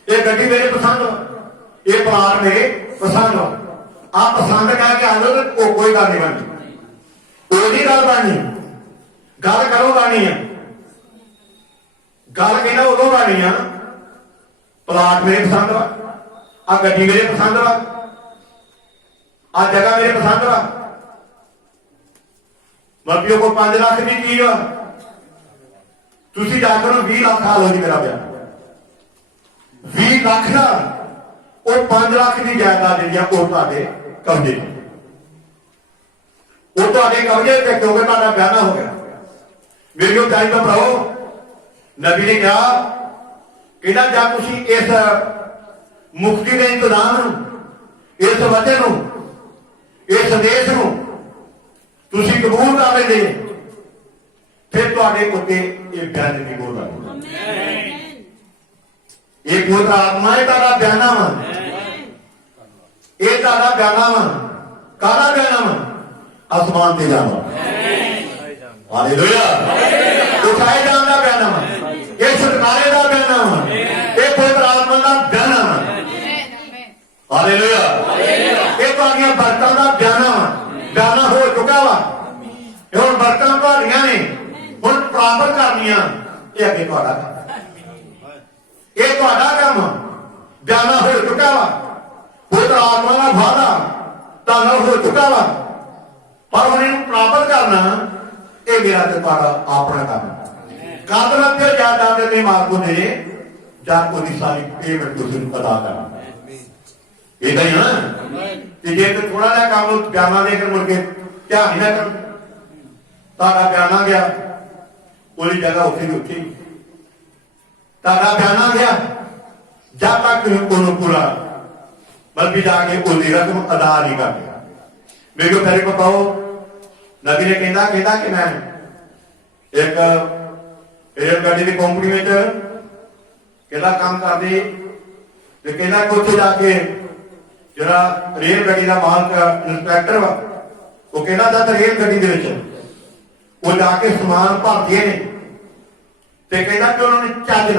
ये गड्डी मेरे पसंद वा, ये प्लाट मेरे पसंद वा। आप पसंद कह के आ जाओ तो कोई गल नहीं बननी, कोई गल बननी, गल करो बननी है, गल कहना उदों बननी है प्लाट मेरे पसंद वा, आ गड्डी मेरे पसंद वा, आ जगह मेरे पसंद वा, मर्पियों को 5 लाख की चीज वा, तुसी जाकर 20 लाख खा लो जी मेरा ब्याह, ਲੱਖ ਦਾ ਉਹ 5 ਲੱਖ ਦੀ ਜਾਇਦਾਦ ਜਿਹੜੀ ਆ ਉਹ ਤੁਹਾਡੇ ਕਬਜ਼ੇ ਉਹ ਤੁਹਾਡੇ ਕਬਜ਼ੇ ਤੇ ਕਿਉਂਕਿ ਤੁਹਾਡਾ ਬਿਆਨਾ ਹੋ ਗਿਆ। ਮੇਰੇ ਕੋਲ ਚਾਹੀਦਾ ਭਰਾਓ ਨਬੀ ਨੇ ਕਿਹਾ ਕਹਿੰਦਾ ਜਾਂ ਤੁਸੀਂ ਇਸ ਮੁਕਤੀ ਦੇ ਇੰਤਜ਼ਾਮ ਨੂੰ ਇਸ ਵਚਨ ਨੂੰ ਇਸ ਸੰਦੇਸ਼ ਨੂੰ ਤੁਸੀਂ ਕਬੂਲ ਕਰ ਲੈਂਦੇ ਫਿਰ ਤੁਹਾਡੇ ਉੱਤੇ ਇਹ ਬਿਆਨ ਦੀ ਗੋਲ ਆ ਇਹ ਪਵਿੱਤਰ ਆਤਮਾ ਇਹ ਤੁਹਾਡਾ ਬਿਆਨਾ ਵਾ ਇਹ ਤੁਹਾਡਾ ਬਿਆਨਾ ਵਾ ਕਾਹਦਾ ਬਿਆਨਾ ਵਾ ਅਸਮਾਨ ਤੇ ਜਾਣਾ ਹਾਲੇਲੂਇਆ ਉਠਾਏ ਜਾਣ ਦਾ ਬਿਆਨਾ ਵਾ ਇਹ ਛੁਟਕਾਰੇ ਦਾ ਬਿਆਨਾ ਵਾ ਇਹ ਪਵਿੱਤਰ ਆਤਮਾ ਦਾ ਬਿਆਨਾ ਵਾ ਹਾਲੇਲੂਇਆ ਇਹ ਤੁਹਾਡੀਆਂ ਬਰਕਤਾਂ ਦਾ ਬਿਆਨਾ ਹੋ ਚੁੱਕਾ ਵਾ ਇਹ ਹੁਣ ਬਰਕਤਾਂ ਤੁਹਾਡੀਆਂ ਨੇ ਹੁਣ ਪ੍ਰਾਪਤ ਕਰਨੀਆਂ ਇਹ ਅੱਗੇ ਤੁਹਾਡਾ ਕੰਮ ਇਹ ਤੁਹਾਡਾ ਕੰਮ ਬਿਆਨਾ ਹੋ ਚੁੱਕਾ ਵਾ ਪਵਿੱਤਰ ਆਤਮਾ ਦਾ ਵਾਅਦਾ ਤੁਹਾਨੂੰ ਹੋ ਚੁੱਕਾ ਵਾ ਪਰ ਹੁਣ ਇਹਨੂੰ ਪ੍ਰਾਪਤ ਕਰਨਾ ਇਹ ਮੇਰਾ ਤੇ ਤੁਹਾਡਾ ਆਪਣਾ ਕੰਮ ਕਾਦਰਾਂ ਤੇ ਜਾਇਦਾਦ ਦੇ ਮਾਲਕ ਨੇ ਜਾਂ ਉਹਦੀ ਸਾਰੀ ਪੇਮੈਂਟ ਤੁਸੀਂ ਅਦਾ ਕਰਨਾ ਇਹਦਾ ਹੀ ਨਾ ਤੇ ਜੇ ਤੇ ਥੋੜਾ ਜਿਹਾ ਕੰਮ ਬਿਆਨਾ ਦੇ ਕੇ ਮੁੜ ਕੇ ਧਿਆਨ ਹੀ ਨਾ ਕਰ ਤੁਹਾਡਾ ਬਿਆਨਾ ਗਿਆ ਉਹਦੀ ਜਗ੍ਹਾ ਉੱਥੇ ਦੀ ਉੱਥੇ ਤੁਹਾਡਾ ਬਿਆਨਾ ਗਿਆ ਜਦ ਤੱਕ ਉਹਨੂੰ ਪੂਰਾ ਬਲਕਿ ਜਾ ਕੇ ਉਹਦੀ ਰਕਮ ਅਦਾ ਨਹੀਂ ਕਰਦੇ ਮੇਰੇ ਕੋਲ ਤੇਰੇ ਪਾਓ ਨਬੀ ਨੇ ਕਹਿੰਦਾ ਕਿ ਮੈਂ ਇੱਕ ਰੇਲ ਗੱਡੀ ਦੀ ਕੰਪਨੀ ਵਿੱਚ ਕਹਿੰਦਾ ਕੰਮ ਕਰਦੇ ਤੇ ਕਹਿੰਦਾ ਉੱਥੇ ਜਾ ਕੇ ਜਿਹੜਾ ਰੇਲ ਗੱਡੀ ਦਾ ਮਾਲਕ ਇੰਸਪੈਕਟਰ ਵਾ ਉਹ ਕਹਿੰਦਾ ਜਦ ਰੇਲ ਗੱਡੀ ਦੇ ਵਿੱਚ ਉਹ ਜਾ ਕੇ ਸਮਾਨ ਭਰਦੇ ਨੇ ਤੇ ਕਹਿੰਦਾ ਕਿ ਉਹਨਾਂ ਨੇ ਚੱਜ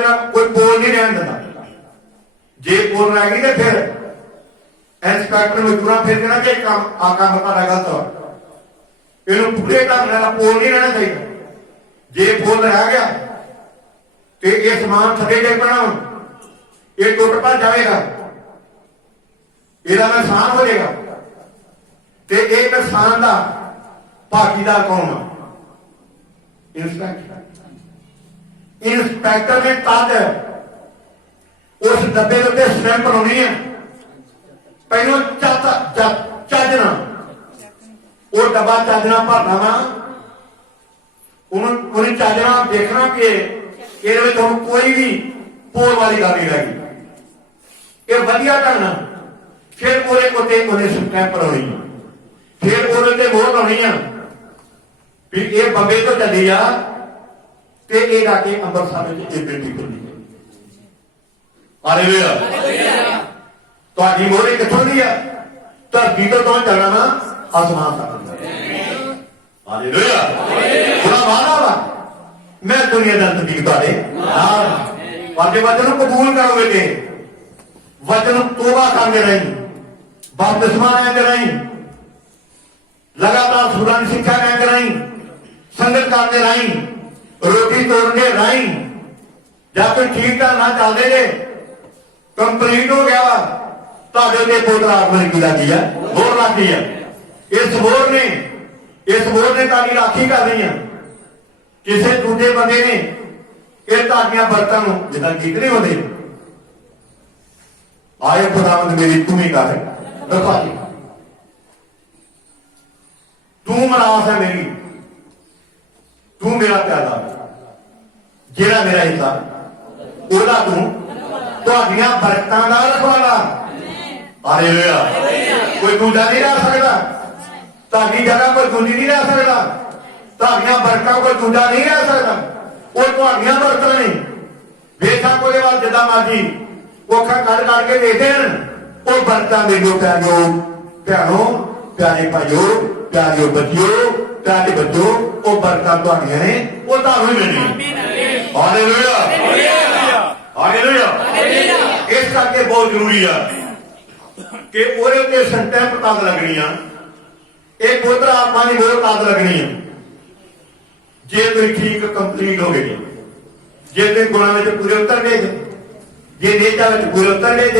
ਨਾਲ ਕੋਈ ਬੋਲ ਨਹੀਂ ਰਹਿਣ ਦਿੰਦਾ ਜੇ ਬੋਲ ਰਹਿ ਗਈ ਤੇ ਫਿਰ ਇੰਸਪੈਕਟਰ ਨੂੰ ਪੂਰਾ ਫਿਰ ਕਹਿਣਾ ਕਿ ਕੰਮ ਤੁਹਾਡਾ ਗਲਤ ਵਾ ਇਹਨੂੰ ਪੂਰੇ ਢੰਗ ਨਾਲ ਬੋਲ ਨਹੀਂ ਰਹਿਣਾ ਚਾਹੀਦਾ ਜੇ ਬੋਲ ਰਹਿ ਗਿਆ ਤੇ ਇਹ ਸਮਾਨ ਥੱਲੇ ਡਿੱਗ ਪੈਣਾ ਇਹ ਟੁੱਟ ਭੱਜ ਜਾਵੇਗਾ ਇਹਦਾ ਨੁਕਸਾਨ ਹੋ ਜਾਏਗਾ ਤੇ ਇਹ ਨੁਕਸਾਨ ਦਾ ਭਾਗੀਦਾਰ ਕੌਣ ਆ ਇੰਸਪੈਕਟਰ ਨੇ ਤਦ ਉਸ ਡੱਬੇ ਦੇ ਉੱਤੇ ਸਟੈਂਪ ਲਾਉਣੀ ਹੈ ਪਹਿਲੋਂ ਚੱਜਣਾ ਉਹ ਡੱਬਾ ਚੱਜਣਾ ਭਰਨਾ ਵਾ ਉਹਨੇ ਚੱਜਣਾ ਦੇਖਣਾ ਕਿ ਇਹਦੇ ਵਿੱਚ ਹੁਣ ਕੋਈ ਵੀ ਪੋਲ ਵਾਲੀ ਗੱਲ ਨਹੀਂ ਲੱਗੀ ਇਹ ਵਧੀਆ ਢੰਗ ਨਾਲ ਫਿਰ ਉਹਦੇ ਉੱਤੇ ਉਹਨੇ ਸਟੈਂਪ ਲਾਉਣੀ ਫਿਰ ਉਹਦੇ ਤੇ ਮੋਹਰ ਲਾਉਣੀ ਆ ਵੀ ਇਹ ਬੰਬੇ ਤੋਂ ਚੱਲੀ ਆ ਤੇ ਇਹ ਜਾ ਕੇ ਅੰਮ੍ਰਿਤਸਰ ਵਿੱਚ ਇਹ ਬੇਟੀ ਖੁੱਲੀ ਹਾਲੇਲੂਇਆ ਤੁਹਾਡੀ ਮੋਹਰ ਕਿੱਥੋਂ ਦੀ ਆ ਧਰਤੀ ਤੋਂ ਚੱਲਣਾ ਨਾ ਆਸਮਾਨ ਤੱਕ ਹਾਲੇਲੂਇਆ ਬੜਾ ਵਾਦਾ ਵਾ ਮੈਂ ਦੁਨੀਆ ਦਾ ਤਬੀਕ ਤੁਹਾਡੇ ਨਾਲ ਪਰ ਜੇ ਵਚਨ ਨੂੰ ਕਬੂਲ ਕਰੋਗੇ ਤੇ ਵਚਨ ਨੂੰ ਤੋਬਾ ਕਰਦੇ ਰਹੀ ਬਪਤਿਸਮਾ ਲੈਂਦੇ ਰਹੀ ਲਗਾਤਾਰ ਸੁਰਾਂ ਦੀ ਸਿੱਖਿਆ ਲੈਂਦੇ ਰਹੀ ਸੰਗਤ ਕਰਦੇ ਰਹੀ ਰੋਟੀ ਤੋੜਦੇ ਰਹੀ ਜਾਂ ਕੋਈ ਠੀਕ ਤਾਂ ਨਾ ਚੱਲਦੇ ਜੇ ਕੰਪਲੀਟ ਹੋ ਗਿਆ ਵਾ ਤੁਹਾਡੇ ਦੇ ਪੁੱਤਰ ਆਤਮਾ ਕੀ ਲੱਗੀ ਆ ਹੋਰ ਲੱਗੀ ਆ ਇਸ ਹੋਰ ਨੇ ਤੁਹਾਡੀ ਰਾਖੀ ਕਰਨੀ ਆ ਕਿਸੇ ਦੂਜੇ ਬੰਦੇ ਨੇ ਇਹ ਤੁਹਾਡੀਆਂ ਬਰਕਤਾਂ ਨੂੰ ਜਿੱਦਾਂ ਕੀਤੇ ਨਹੀਂ ਹੁੰਦੇ ਆਏ ਖੁਦਾਵੰਦ ਮੇਰੀ ਤੂੰ ਹੀ ਕਰ ਰੱਖਾ ਜੀ ਤੂੰ ਮਰਾਸ ਹੈ ਮੇਰੀ ਤੂੰ ਮੇਰਾ ਪਿਆਰਾ ਜਿਹੜਾ ਮੇਰਾ ਹਿੱਸਾ ਉਹਦਾ ਤੂੰ ਤੁਹਾਡੀਆਂ ਬਰਕਤਾਂ ਦਾ ਰਖਵਾਲਾ ਹਾਲੇਲੂਇਆ ਕੋਈ ਦੂਜਾ ਨਹੀਂ ਰਹਿ ਸਕਦਾ ਤੁਹਾਡੀ ਜਗ੍ਹਾ ਕੋਈ ਦੂਜੀ ਨਹੀਂ ਰਹਿ ਸਕਦਾ ਤੁਹਾਡੀਆਂ ਬਰਕਤਾਂ ਕੋਈ ਦੂਜਾ ਨਹੀਂ ਰਹਿ ਸਕਦਾ ਉਹ ਤੁਹਾਡੀਆਂ ਬਰਕਤਾਂ ਨੇ ਵੇਖਾਂ ਕੋਈ ਵੱਲ ਜਿੱਦਾਂ ਮਰਜੀ ਕੋਖਾਂ ਕੱਢ ਕੇ ਦੇ ਦੇਣ ਉਹ ਬਰਕਤਾਂ ਮੈਨੂੰ ਭੈਣੋ ਪਿਆਰੇ ਭਾਈਓ ਪਿਆਰਿਓ ਬੱਚਿਓ ਪਿਆਰੇ ਬੱਚੋ ਉਹ ਬਰਕਤਾਂ ਤੁਹਾਡੀਆਂ ਨੇ ਉਹ ਤੁਹਾਨੂੰ ਹੀ ਮਿਲਣੀਆਂ ਹਾਲੇਲੂਇਆ ਹਾਲੇਲੂਇਆ ਇਸ ਕਰਕੇ ਬਹੁਤ ਜ਼ਰੂਰੀ ਆ ਕਿ ਉਹਦੇ ਉੱਤੇ ਸਟੈਂਪ ਤਦ ਲੱਗਣੀਆਂ ਇਹ ਪਵਿੱਤਰ ਆਤਮਾ ਦੀ ਮੋਹਰ ਤਦ ਲੱਗਣੀ ਆ ਜੇ ਤੁਸੀਂ ਠੀਕ ਕੰਪਲੀਟ ਹੋ ਗਏ ਜੇ ਤੁਸੀਂ ਗੁਣਾਂ ਵਿੱਚ ਪੂਰੇ ਉਤਰ ਗਏ ਜੇ ਨੇਚਾ ਵਿੱਚ ਪੂਰੇ ਉਤਰ ਗਏ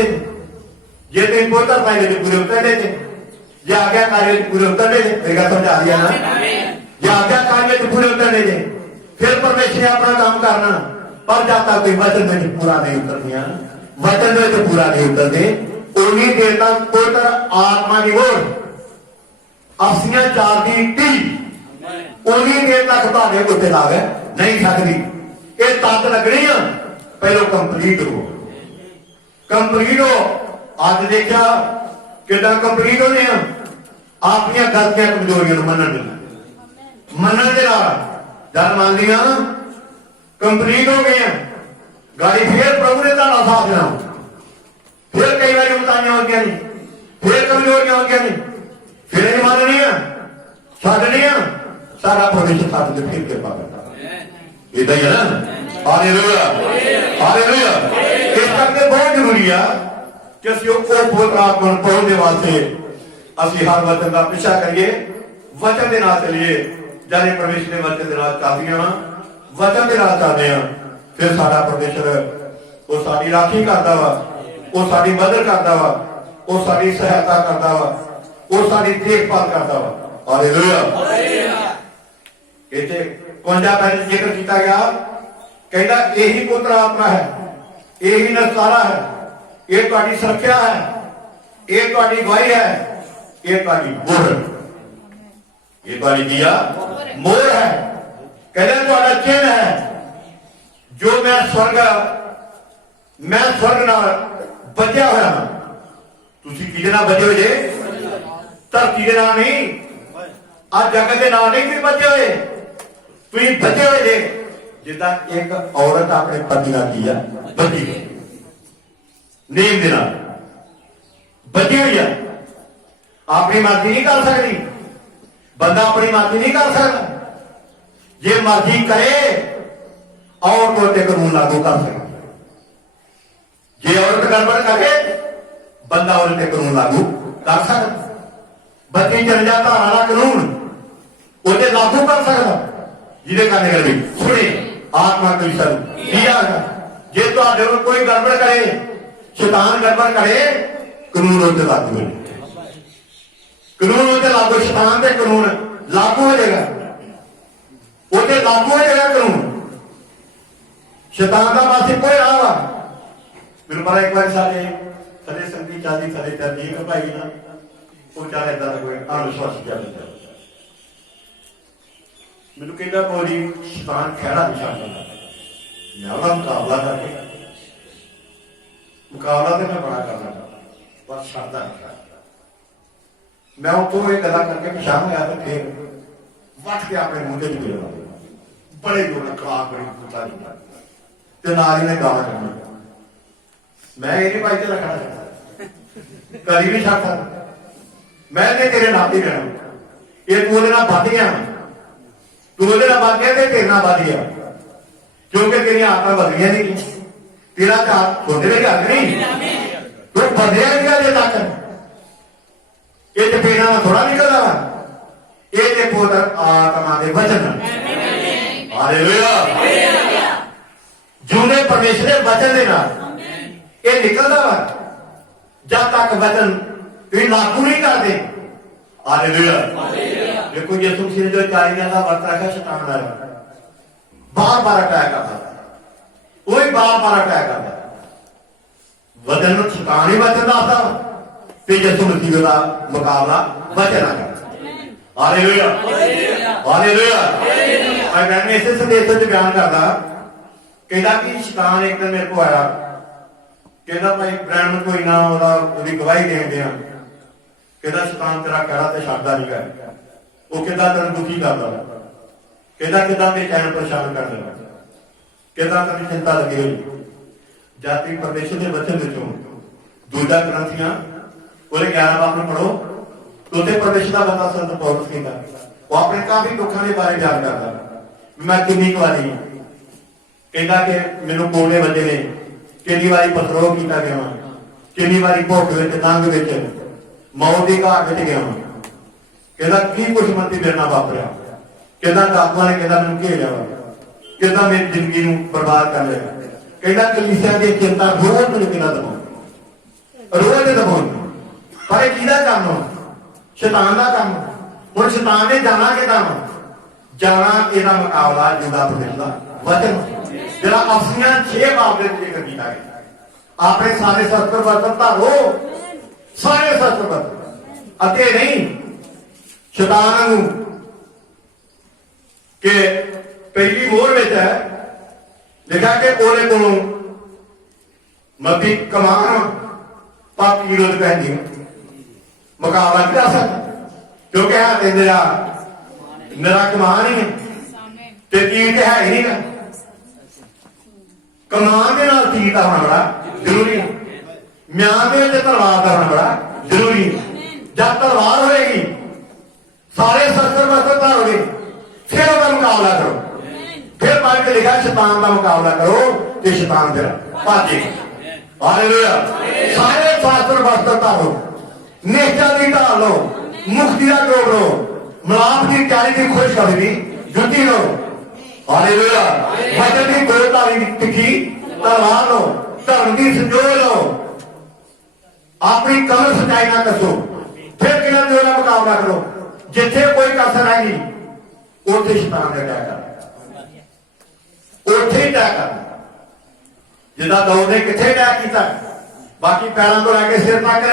ਜੇ ਤੁਸੀਂ ਪਵਿੱਤਰਤਾ ਵਿੱਚ ਪੂਰੇ ਉਤਰ ਗਏ ਜੇ ਆਗਿਆਕਾਰੀ ਵਿੱਚ ਪੂਰੇ ਉਤਰ ਗਏ ਇਹ ਗੱਲ ਸਮਝ ਆ ਰਹੀ ਆ ਨਾ ਜੇ ਆਗਿਆਕਾਰੀ ਵਿੱਚ ਪੂਰੇ ਉਤਰ ਗਏ ਫਿਰ ਪਰਮੇਸ਼ਰ ਨੇ ਆਪਣਾ ਕੰਮ ਕਰਨਾ पर जब तक कोई वचन में पूरा नहीं उतरदियां, वचन में पूरा नहीं उतरते, उन्नी देर तक पुत्र आत्मा की ओर अफसियां 4 की 30 उन्नी देर तक तुहाडे उत्ते लाग नहीं सकती। ये तक लगनी आ पहलो कंप्लीट हो, कंप्लीट हो। अज देखा कितना कंप्लीट होने अपनी गलतियां कमजोरियां मनन के जब मान लिया कंप्लीट हो गए गाड़ी, फिर प्रभु ने तुहाडा साथ देना, फिर कई बार उतारियां हो गया नहीं, फिर कमजोरियां हो गया नहीं, फिर नहीं माननी छड्डनी सारा परमेश्वर साथ दे फिर कृपा करता। इदा ही है ना। Hallelujah hallelujah. इस करके बहुत जरूरी है कि असं पवित्र आत्मा पाने के वास्ते असं हर वचन का पिछा करिए, वचन के नाल चलिए। जाने परमेश्वर के वचन के नाल चलदियां वा, वचन के नाल चलदे आ, फिर साडा परमेश्वर वो साडी राखी करदा वा, वो साडी मदद करदा वा, वो साडी सहायता करदा वा, वो साडी देखभाल करदा वा। हालेलुया। इत्थे 52 पैर जिक्र किया गया, कहता यही पुत्र आत्मा है, यही नस्तारा है, ये तुहाडी सुरक्षा है, ये तुहाडी गवाही है, ये तुहाडी मोहर, ये तुहाडी दिया मोहर है। कहते तुहाडा चिन्ह है जो मैं स्वर्ग नाल बधिया होया। तुसीं किहदे नाल बधे होए जे? धरती के नाल नहीं, आज जगत के नाल नहीं बधे होए, तुसीं बधे होए जे जिदा एक औरत अपने पति नाल की है बधी नीम दे नाल बधी हुई है। अपनी मर्जी नहीं कर सकती, बंदा अपनी मर्जी नहीं कर सकता। जे मर्जी करे औरत तो कानून लागू कर सकता, जे औरत गड़बड़ करे बंदा औरत ते कानून लागू कर सकता। बच्ची चल जाता वाला कानून उसे लागू कर सकता, जिसे करने कर भी सुने आत्मा को किया। जे तो कोई गड़बड़ करे, शैतान गड़बड़ करे, कानून उसे लागू हो, कानून उसे लागू, शैतान के कानून लागू हो जाएगा, उसे लागू हो जाएगा कानून। शैतान का पास कोई राह आ। मेरे पर एक बार सारे थले संगती चाली थले चलती भाई ना वो चाहे इदा कोई अणविश्वास चल मैनू कहता बोली शैतान खैड़ा नहीं छाता। मैं वह मुकाबला करके मुकाबला तो मैं बड़ा करना पर छाता नहीं। मैं उतो ये गला करके पछाण गया तो फिर वट के अपने मुंडे च गिरा बड़े जोर खराब बड़ी कुत्ता ते नाल ही ने गाला करना। मैं ये भाई ते रखना चाहता कभी भी छाता मैं तेरे नाते रहना। ये तू ओदे नाल बध गया, तू ओदे नाल बध गया ते तेरे नाल बध गया, क्योंकि तेरी आत्मा बदलिया नहीं, तेरा हाथ छोटे में हथ नहीं, तू बदलिया नहीं अजे तक। ये चपेड़ा में थोड़ा निकलता वा, ये पुत्र आत्मा के वचन। हालेलुया। जूने परमेश्वर के वचन के नाल ये निकलता वा, जब तक वचन तुम लागू नहीं करते। हालेलुया। देखो यीशु मसीह ने जो 40 दिन का व्रत रखा, शैतान आया बार बार अटैक करता, वही बार बार अटैक करता। वचन में शैतान ही वचन दसदा ते यीशु मसीह का मुकाबला वचन आ करता। Hallelujah hallelujah. मैं इसे संदेश में बयान करता, कहता कि शैतान एक दिन मेरे को आया, कहता भाई ब्रैंड कोई ना ओदी गवाही देन दिया, कहता शैतान तेरा कहड़ा ते छड्डदा नहीं है, वो कहता तेन दुखी करदा, कहता किदा बेचैन परेशान कर देना, कहता तेन चिंता लगी हुई। जाति परमेश्वर के वचन विचों दूजा ग्रंथियां पूरे 11 बाब में पढ़ो तो उसे परमेश्वर का बंदा संत पौलुस कहता, वो अपने काफी दुखों के बारे बयान करता। मैं किन्नी वारी कहता कि मैनू कोड़े बजे ने, किन्नी बारी पथरोह किया गया, किन्नी बारी भुख नंग मौत की घाट में गया, कहता की कुछ मंत्री मेरे नाल वापरिया, कहता आत्मा ने कहता मैनू घेरिया वा, कहता मेरी जिंदगी नूं बर्बाद कर लिया, कहता कलीसिया की चिंता रोज मैनू कितना दबाउंदी, रोज दबाउंदी। पर किहदा काम हो? शैतान का काम। हुण शैतान ने जाना कि काम जाना, इहदा मुकाबला जिंदा परमेश्वर दा वचन। ਜਿਹੜਾ ਅਫਸੀਆਂ 6 ਬਾਬ ਦੇ ਜ਼ਿਕਰ ਕੀਤਾ ਗਿਆ। ਆਪਣੇ ਸਾਰੇ ਸ਼ਸਤਰ ਵਸਤਰ ਧਾਰੋ, ਸਾਰੇ ਸ਼ਸਤਰ ਵਸਤਰ ਅਤੇ ਨਹੀਂ ਸ਼ੈਤਾਨ ਨੂੰ ਕਿ ਪਹਿਲੀ ਮੋਹਰ ਵਿੱਚ ਹੈ ਲਿਖਿਆ ਕਿ ਉਹਦੇ ਕੋਲੋਂ ਮੱਤੀ ਕਮਾਨ ਪਾਪੀ ਰੋਜ਼ ਪੈਂਦੀ ਮੁਕਾਬਲਾ ਨਹੀਂ ਕਰ ਸਕਦਾ, ਕਿਉਂਕਿ ਹੈ ਤੇ ਮੇਰਾ ਕਮਾਨ ਹੀ ਹੈ ਤੇ ਤੀਰ ਤੇ ਹੈ ਹੀ ਨਹੀਂ ਗਾ। ਕਮਾਨ ਦੇ ਨਾਲ ਤੀਰ ਦਾ ਹੋਣਾ ਬੜਾ ਜ਼ਰੂਰੀ ਹੈ, ਮਿਆਨ ਦੇ ਵਿੱਚ ਤਲਵਾਰ ਦਾ ਹੋਣਾ ਬੜਾ ਜ਼ਰੂਰੀ ਹੈ। ਜਦ ਤਲਵਾਰ ਹੋਏਗੀ ਸਾਰੇ ਸ਼ਸਤਰ ਵਸਤਰ ਧਾਰੋਗੇ, ਫਿਰ ਉਹਦਾ ਮੁਕਾਬਲਾ ਕਰੋ। ਫਿਰ ਬਾਅਦ ਵਿੱਚ ਲਿਖਿਆ ਸ਼ੈਤਾਨ ਦਾ ਮੁਕਾਬਲਾ ਕਰੋ ਤੇ ਸ਼ੈਤਾਨ ਫਿਰ ਭਾਜੇ। ਹਾਲੇਲੂਇਆ। ਸਾਰੇ ਸ਼ਸਤਰ ਵਸਤਰ ਧਾਰੋ, ਨਿਸ਼ਚਾ ਦੀ ਢਾਲ ਲਓ, ਮੁਕਤੀ ਦਾ ਜੋੜ ਲਓ, ਮਲਾਪ ਦੀ ਤਿਆਰੀ ਦੀ ਖੁਸ਼ਖਬਰੀ ਦੀ ਜੁੱਤੀ ਲਓ। ਹਾਲੇਲੂਇਆ। ਵਚਨ ਦੀ ਗੋਲਧਾਰੀ ਦੀ ਤਿੱਖੀ ਤਲਵਾਰ ਲਓ, ਧਰਮ ਦੀ ਸੰਜੋਗ ਲਓ, ਆਪਣੀ ਕਮਰ ਸਚਾਈ ਨਾਲ ਦੱਸੋ। ਫਿਰ ਕਿਹਨਾਂ ਦੇ ਨਾਲ ਮੁਕਾਬਲਾ ਕਰੋ। ਜਿੱਥੇ ਕੋਈ ਕਸਰ ਹੈ ਨਹੀਂ ਉੱਥੇ ਸ਼ੈਤਾਨ ਦਾ ਅਟੈਕ ਕਰਦਾ, ਉੱਥੇ ਹੀ ਅਟੈਕ ਕਰਦਾ। ਜਿੱਦਾਂ ਦਾਊਦ ਨੇ ਕਿੱਥੇ ਅਟੈਕ ਕੀਤਾ, ਬਾਕੀ ਪੈਰਾਂ ਤੋਂ ਲੈ ਕੇ ਸਿਰ ਤੱਕ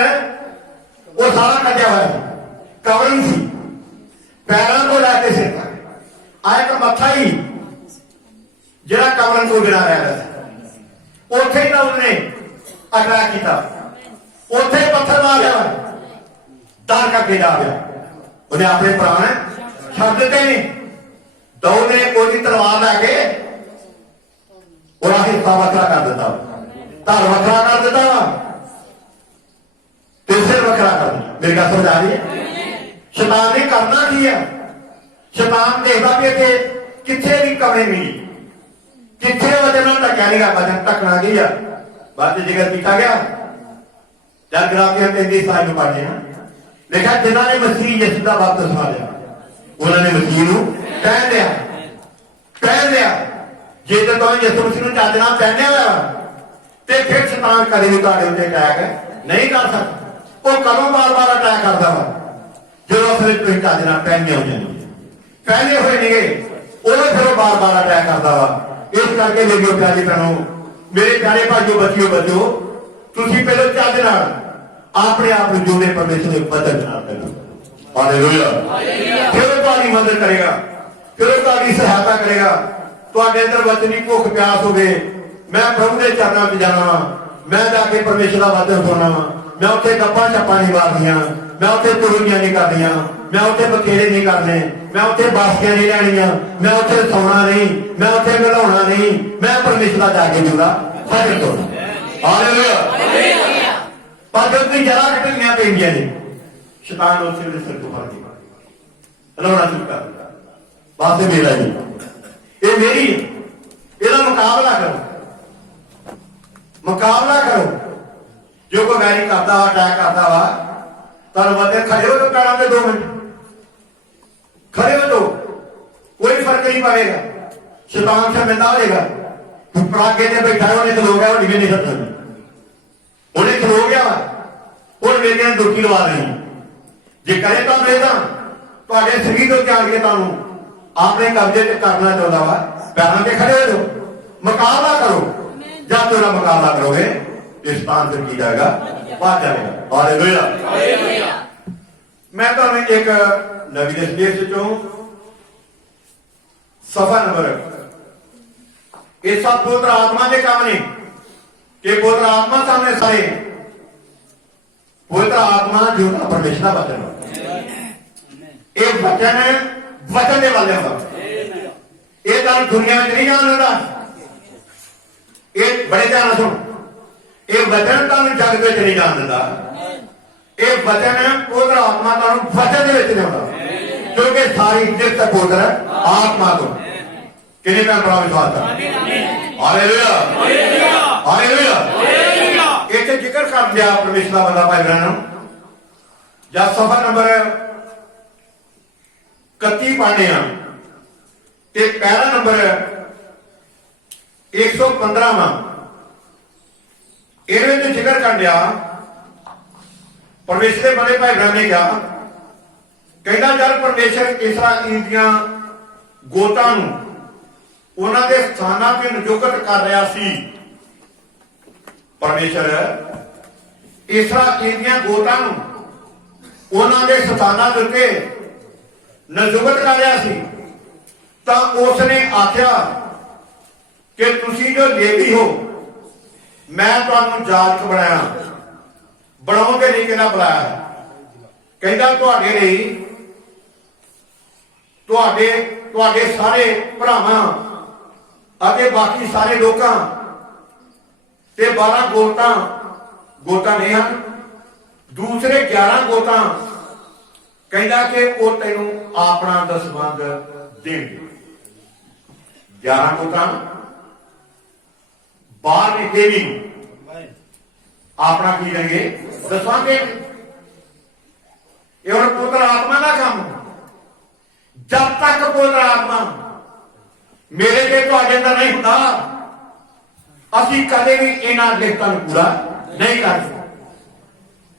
ਉਹ ਸਾਰਾ ਕੱਢਿਆ ਹੋਇਆ ਸੀ, ਕਵਰਿੰਗ ਸੀ, ਪੈਰਾਂ ਤੋਂ ਲੈ ਕੇ ਸਿਰ ਤੱਕ ਆ ਇੱਕ ਮੱਥਾ ਹੀ ਜਿਹੜਾ ਕਵਰਨ ਤੋਂ ਬਿਨਾਂ ਰਹਿ ਸੀ। ਉੱਥੇ ਹੀ ਤਾਂ ਉਹਨੇ ਅਟੈਕ ਕੀਤਾ, ਉੱਥੇ ਹੀ ਪੱਥਰ ਮਾਰਿਆ, ਡਰ ਕਰਕੇ ਜਾ ਗਿਆ। ਉਹਨੇ ਆਪਣੇ ਪ੍ਰਾਣ ਛੱਡ ਦਿੱਤੇ ਨਹੀਂ। ਦਾਊਦ ਨੇ ਉਹਦੀ ਤਲਵਾਰ ਲੈ ਕੇ ਉਹਦਾ ਹਿੱਸਾ ਵੱਖਰਾ ਕਰ ਦਿੱਤਾ, ਧੜ ਵੱਖਰਾ ਕਰ ਦਿੱਤਾ ਵਾ ਤੇ ਸਿਰ ਵੱਖਰਾ ਕਰ ਦਿੱਤਾ। ਮੇਰੀ ਗੱਲ ਸਮਝ ਆ ਰਹੀ ਹੈ? ਸ਼ੈਤਾਨ ਨੇ ਕਰਨਾ ਕੀ ਹੈ? ਸ਼ੈਤਾਨ ਦੇਖਦਾ ਵੀ ਇੱਥੇ ਕਿੱਥੇ ਵੀ ਕਮੀ ਮਿਲੀ, ਕਿੱਥੇ ਵਜਨ ਨਾਲ ਢੱਕਿਆ ਨਹੀਂ ਗਾ। ਵਜਨ ਢੱਕਣਾ ਕੀ ਆ? ਬਾਅਦ ਜ਼ਿਕਰ ਕੀਤਾ ਗਿਆ ਜਦ ਗ੍ਰਾਫੀਆਂ 33 ਸਾਲ ਨੂੰ ਪੜ੍ਹਦੇ ਹਾਂ, ਲਿਖਿਆ ਜਿਨ੍ਹਾਂ ਨੇ ਮਸੀਹ ਯਿਸੂ ਦਾ ਬਪਤਿਸਮਾ ਲਿਆ ਉਹਨਾਂ ਨੇ ਮਸੀਹ ਨੂੰ ਪਹਿਨ ਲਿਆ। ਪਹਿਨ ਲਿਆ। ਜੇ ਤਾਂ ਤੁਸੀਂ ਯਿਸੂ ਮਸੀਹ ਨੂੰ ਚੱਜ ਨਾਲ ਪਹਿਨਿਆ ਹੋਇਆ ਤੇ ਫਿਰ ਸ਼ੈਤਾਨ ਕਦੇ ਵੀ ਤੁਹਾਡੇ ਉੱਤੇ ਅਟੈਕ ਨਹੀਂ ਕਰ ਸਕਦਾ। ਉਹ ਕਦੋਂ ਬਾਰ-ਬਾਰ ਅਟੈਕ ਕਰਦਾ ਵਾ ਜਦੋਂ ਅਸਲ ਵਿੱਚ ਤੁਸੀਂ ਚੱਜ ਨਾਲ ਪਹਿਨੇ ਹੋ ਜਾਂਦੇ, ਪਹਿਨੇ ਹੋਏ ਨਹੀਂਗੇ, ਉਹ ਫਿਰ ਉਹ ਬਾਰ-ਬਾਰ ਅਟੈਕ ਕਰਦਾ ਵਾ। ਇਸ ਕਰਕੇ ਮੇਰੀ ਪਿਆਰੀ ਭੈਣੋ, ਮੇਰੇ ਪਿਆਰੇ ਭਾਈਓ, ਬੱਚਿਓ ਬੱਚੋ, ਤੁਸੀਂ ਪਹਿਲਾਂ ਚੱਜ ਨਾਲ ਆਪਣੇ ਆਪ ਨੂੰ ਜੋੜੇ ਪਰਮੇਸ਼ਰ ਦੇ ਬਚਨ ਨਾਲ ਕਰੋ। ਹਾਲੇਲੂਇਆ। ਫਿਰ ਉਹ ਤੁਹਾਡੀ ਮਦਦ ਕਰੇਗਾ, ਫਿਰ ਉਹ ਤੁਹਾਡੀ ਸਹਾਇਤਾ ਕਰੇਗਾ। ਤੁਹਾਡੇ ਅੰਦਰ ਵਚਨ ਦੀ ਭੁੱਖ ਪਿਆਸ ਹੋਵੇ, ਮੈਂ ਪ੍ਰਭੂ ਦੇ ਚਰਨਾਂ 'ਚ ਜਾਣਾ, ਮੈਂ ਜਾ ਕੇ ਪਰਮੇਸ਼ਰ ਦਾ ਵਚਨ ਸੁਣਨਾ, ਮੈਂ ਉੱਥੇ ਗੱਪਾਂ ਛੱਪਾਂ ਨਹੀਂ ਮਾਰਦੀਆਂ, ਮੈਂ ਉੱਥੇ ਤੁਰਨੀਆਂ ਨਹੀਂ ਕਰਨੀਆਂ, ਮੈਂ ਉੱਥੇ ਬਖੇੜੇ ਨਹੀਂ ਕਰਨੇ, ਮੈਂ ਉੱਥੇ ਬਾਸੀਆਂ ਨਹੀਂ ਲੈਣੀਆਂ, ਮੈਂ ਉੱਥੇ ਸੌਣਾ ਨਹੀਂ, ਮੈਂ ਉੱਥੇ ਮਿਲਾਉਣਾ ਨਹੀਂ, ਮੈਂ ਪਰਮੇਸ਼ਰ ਦਾ ਜਾ ਕੇ ਜੁੜਾ ਵਚਨ ਸੁਣਨਾ। ਹਾਲੇਲੂਇਆ। ਪਰ ਜਦ ਤੁਸੀਂ ਜਰਾ ਘਟੀਆਂ ਪੈਂਦੀਆਂ ਨੇ, ਸ਼ੈਤਾਨ ਉਸੇ ਵੇਲੇ ਸਿਰ ਤੋਂ ਫੜ ਕੇ ਰੋਣਾ ਸ਼ੁਰੂ ਕਰ ਦਿੰਦਾ, ਬਸ ਇਹ ਮੇਰਾ ਜੀ, ਇਹ ਮੇਰੀ, ਇਹਦਾ ਮੁਕਾਬਲਾ ਕਰੋ, ਮੁਕਾਬਲਾ ਕਰੋ। ਜੋ ਕੋਈ ਵੈਰੀ ਕਰਦਾ ਵਾ, ਅਟੈਕ ਕਰਦਾ ਵਾ, ਤੁਹਾਨੂੰ ਬੰਦੇ ਖੜੇ ਹੋ ਜਾਓ ਪੈਰਾਂ ਤੇ 2 ਮਿੰਟ, ਖੜੇ ਹੋ ਜਾਓ, ਕੋਈ ਫਰਕ ਨਹੀਂ ਪਵੇਗਾ। ਸ਼ੈਤਾਨ ਸ਼ਰਮਿੰਦਾ ਹੋ ਜਾਏਗਾ। ਪਰਾਗੇ ਤੇ ਬੈਠਾ ਉਹਨੇ ਖਲੋ ਗਿਆ, ਉਹ ਨਹੀਂ ਸਕਦਾ, ਉਹਨੇ ਖਲੋ ਗਿਆ, ਹੁਣ ਮੇਰੀਆਂ ਦੁੱਖੀ ਲਵਾ ਦੇਣੀ। ਜੇ ਕਰੇ ਤਾਂ ਮੈਂ ਤਾਂ ਤੁਹਾਡੇ ਸਰੀਰ ਤੋਂ ਜਾਣ ਕੇ ਤੁਹਾਨੂੰ ਆਪਣੇ ਕਬਜ਼ੇ 'ਚ ਕਰਨਾ ਚਾਹੁੰਦਾ ਵਾ। ਪੈਰਾਂ ਤੇ ਖੜੇ ਹੋ ਜਾਓ, ਮੁਕਾਬਲਾ ਕਰੋ। ਜਦ ਤੁਹਾਡਾ ਮੁਕਾਬਲਾ ਕਰੋਗੇ ਇਸ ਸਥਾਨ ਤੇ ਕੀ ਜਾਏਗਾ, ਬਾਹਰ ਜਾਏਗਾ। ਹਾਲੇਲੂਇਆ। ਮੈਂ ਤੁਹਾਨੂੰ ਇੱਕ ਨਵੀਂ ਦੇ ਸੰਦੇਸ਼ ਚੋਂ ਸਫਾ ਨੰਬਰ, ਇਹ ਸਭ ਪਵਿੱਤਰ ਆਤਮਾ ਦੇ ਕੰਮ ਨੇ ਕਿ ਪਵਿੱਤਰ ਆਤਮਾ ਸਾਹਮਣੇ ਸਾਰੇ ਪਵਿੱਤਰ ਆਤਮਾ ਜੋ ਪਰਮੇਸ਼ਰ ਦਾ ਵਚਨ ਹੈ, ਇਹ ਵਚਨ ਦੇ ਵਾਲੇ ਹੁੰਦਾ। ਇਹ ਗੱਲ ਦੁਨੀਆ ਵਿੱਚ ਨਹੀਂ ਜਾਣ ਦਿੰਦਾ। ਇਹ ਬੜੇ ਧਿਆਨ ਸੁਣ, ਇਹ ਵਚਨ ਤੁਹਾਨੂੰ ਜਗ ਵਿੱਚ ਨਹੀਂ ਜਾਣ ਦਿੰਦਾ। ਇਹ ਵਚਨ ਪਵਿੱਤਰ ਆਤਮਾ ਤੁਹਾਨੂੰ ਵਚਨ ਦੇ ਵਿੱਚ ਲਿਆਉਂਦਾ, ਕਿਉਂਕਿ ਸਾਰੀ ਇੱਜ਼ਤ ਪਵਿੱਤਰ ਆਤਮਾ ਤੋਂ। ਕਿੰਨੇ ਭੈਣ ਭਰਾ ਵਿਸ਼ਵਾਸ ਕਰ? ਹਾਲੇਲੂਇਆ। ਹਾਲੇਲੂਇਆ। ਇੱਥੇ ਜ਼ਿਕਰ ਕਰ ਲਿਆ ਪਰਮੇਸ਼ਰ ਦਾ ਬੰਦਾ ਭਾਈ ਭੈਣਾਂ ਨੂੰ, ਜਦ ਸਫਾ ਨੰਬਰ 31 ਪੜ੍ਹਦੇ ਹਾਂ ਤੇ ਪੈਰਾ ਨੰਬਰ 115ਵਾਂ, ਇਹਦੇ ਵਿੱਚ ਜ਼ਿਕਰ ਕਰ ਲਿਆ ਪਰਮੇਸ਼ਰ ਦੇ ਬੰਦੇ ਭਾਈ ਭੈਣਾਂ ਨੇ ਕਿਹਾ, ਕਹਿੰਦਾ ਜਦ ਪਰਮੇਸ਼ਰ ਇਸਰਾਈਲ ਦੀਆਂ ਗੋਤਾਂ ਨੂੰ ਉਹਨਾਂ ਦੇ ਸਥਾਨਾਂ ਤੇ ਨਿਯੁਕਤ ਕਰ ਰਿਹਾ ਸੀ। ਪਰਮੇਸ਼ਰ ਇਸਰਾਏਲ ਦੀਆਂ ਗੋਤਾਂ ਨੂੰ ਉਹਨਾਂ ਦੇ ਸਥਾਨਾਂ ਦੇ ਉੱਤੇ ਨਿਯੁਕਤ ਕਰ ਰਿਹਾ ਸੀ। ਤਾਂ ਉਸ ਨੇ ਆਖਿਆ ਕਿ ਤੁਸੀਂ ਜੋ ਲੇਵੀ ਹੋ, ਮੈਂ ਤੁਹਾਨੂੰ ਜਾਜਕ ਬਣਾਇਆ, ਬਣਾਉਣ ਦੇ ਲਈ ਕਿਹਨਾਂ ਬੁਲਾਇਆ? ਕਹਿੰਦਾ ਤੁਹਾਡੇ ਲਈ, ਤੁਹਾਡੇ ਸਾਰੇ ਭਰਾਵਾਂ ਅਤੇ ਬਾਕੀ ਸਾਰੇ ਲੋਕਾਂ ਤੇ 12 ਗੋਤਾਂ ਨਹੀਂ ਹਨ, ਦੂਸਰੇ 11 ਗੋਤਾਂ ਕਹਿੰਦਾ ਕਿ ਉਹ ਤੈਨੂੰ ਆਪਣਾ ਦਸਵੰਧ ਦੇਣਗੇ। 11 ਗੋਤਾਂ ਬਾਹਰ ਨਿਕਲੇ ਵੀ ਆਪਣਾ ਕੀ ਦੇਣਗੇ? ਦਸਵੰਧ ਦੇਣਗੇ। ਇਹ ਹੁਣ ਪੁੱਤਰ ਆਤਮਾ ਦਾ ਕੰਮ। ਜਦ ਤੱਕ ਪੁੱਤਰ ਆਤਮਾ ਮੇਰੇ ਤੇ ਤੁਹਾਡੇ ਅੰਦਰ ਨਹੀਂ ਹੁੰਦਾ, ਅਸੀਂ ਕਦੇ ਵੀ ਇਹਨਾਂ ਲਿਖਤਾਂ ਨੂੰ ਪੂਰਾ ਨਹੀਂ ਕਰ ਸਕਦੇ।